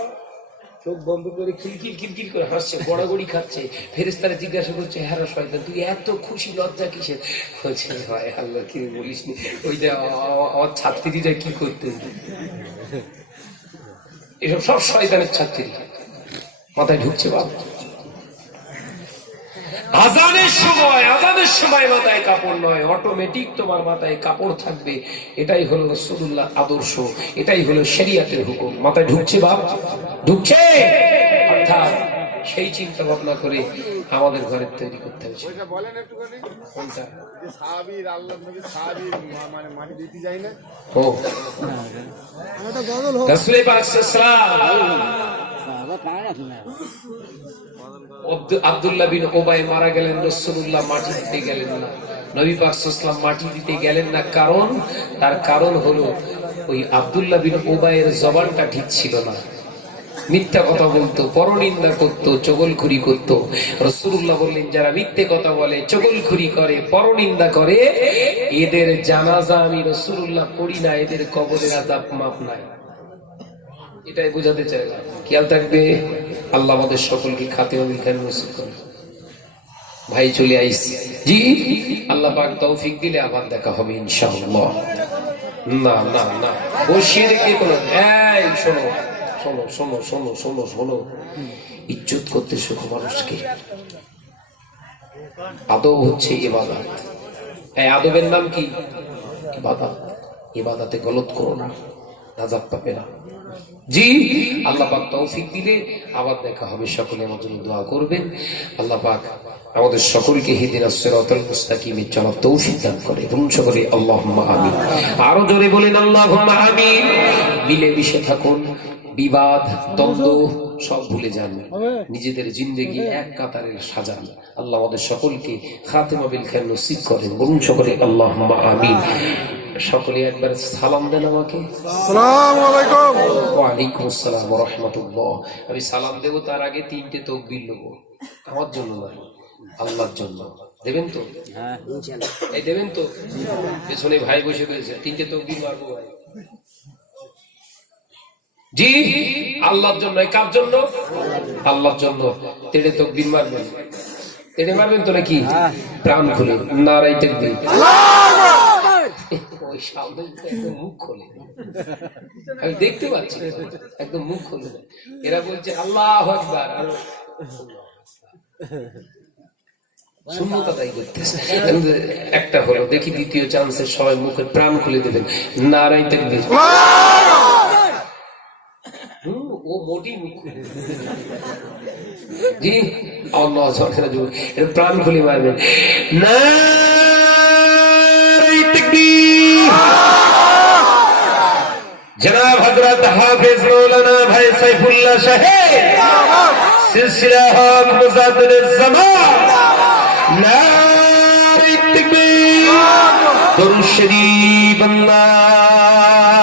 চোখ বন্ধ করে খিলখিল খিলখিল করে হাসছে, গড়াগড়ি খাচ্ছে। ফেরেশতারা জিজ্ঞাসা করছে, হ্যাঁ শয়তান, তুই এত খুশি, লজ্জা কিসের? বলছে, হয় আল্লাহ, কি বলিস নি, ওই যে আমার ছাত্রীরা কি করতে, এসব সব শয়তানের ছাত্রী, মাথায় ঢুকছে। বাবা, আজানের সময় মাথায় কাপড় নয়, অটোমেটিক তোমার মাথায় কাপড় থাকবে। এটাই হলো রাসূলুল্লাহ আদর্শ, এটাই হলো শরীয়তের হুকুম। মাথায় ঢুকছে? বাবা ঢুকছে। অর্থাৎ সেই চিন্তা ভাবনা করে আমাদের ঘরের তৈরি করতে হচ্ছে। রাসূল পাক আব্দুল্লাহ বিন উবাই মারা গেলেন, রাসূলুল্লাহ মাটি দিতে গেলেন না, নবী পাক সাল্লাল্লাহু মাটি দিতে গেলেন না। কারণ, তার কারণ হলো ওই আব্দুল্লাহ বিন উবাইয়ের জবানটা ঠিক ছিল না, মিথ্যা কথা বলতো, পরনিন্দা করতো, চগলখুরি করতো। রাসূলুল্লাহ বললেন, যারা মিথ্যে কথা বলে, চগলখুরি করে, পরনিন্দা করে, এদের জানাজা আমি রাসূলুল্লাহ পড়ি না, এদের কবরের আযাব মাফ নাই। এটাই বোঝাতে চাইলাম। খেয়াল থাকবে, আল্লাহ আমাদের সকলকে খাতে অভিজ্ঞান নসিব করে। ভাই চলে আইছি, জি আল্লাহ পাক তৌফিক দিলে আবার দেখা হবে ইনশাআল্লাহ। না না না, বসিয়ে রেখে কোনো, এই শোনো শোনো শোনো শোনো শোনো শোনো, ইজ্জত করতে শেখো মানুষকে। আদব হচ্ছে ইবাদত। এই আদবের নাম কি? ইবাদত। ইবাদতে গলত করো না, নাজাত পাবে না। জি, আল্লাহ পাক তৌফিক দিলে আবার দেখা হবে। সকলে আমার জন্য দোয়া করবেন। আল্লাহ পাক আমাদের সকলকে হিদিনাস সিরাতাল মুস্তাকিমে চলার তৌফিক দান করে। এবং সকলে আল্লাহুম্মা আমিন। আরো জোরে বলেন আল্লাহুম্মা আমিন। মিলেমিশে থাকুন, বিবাদ দ্বন্দ্ব সব ভুলে যান, নিজেদের জিন্দেগি এক কাতারে সাজান। আল্লাহ আমাদের সকলকে খাতেমা বিল খায়র নসিব করেন। বলুন সকলে আল্লাহুম্মা আমিন। সকলে একবার সালাম দেন আমাকে। আসসালামু আলাইকুম। ওয়া আলাইকুম আসসালাম ওয়া রাহমাতুল্লাহ। আমি সালাম দেব তার আগে তিনটে তাকবীর নেব। আমার জন্য নয়, আল্লাহর জন্য। দেবেন তো? হ্যাঁ ইনশাআল্লাহ। এই দেবেন তো? পেছনে ভাই বসে রয়েছে, তিনটে তাকবীর মারবো ভাই। জি, আল্লাহর জন্য। কার জন্য? আল্লাহর জন্য। তেড়ে তাকবীর মারবেন। তেড়ে মারবেন তো নাকি? প্রাণ খুলে নারাই তাকবীর। ওই সামনে একদম মুখ খোলে, আমি দেখতে পাচ্ছি একদম মুখ খোলে। এরা বলছে আল্লাহু আকবার, আর সুন্নত আদায় করতেছে। একটা হলো, দেখি দ্বিতীয় চান্সে সবাই মুখে প্রাণ খুলে দেবেন। নারাই তাকবীর। ও মোটি মুখ জি, আল্লাহ প্রাণ খুলে মারবেন। নারাই তাকবীর। জনাব হযরত হাফেজ মাওলানা ভাই সাইফুল্লাহ সাহেব সিলসিলা হক মুজাদ্দিদুজ জামান। নারাই তাকবীর। দরুদ শরীফ। আল্লাহ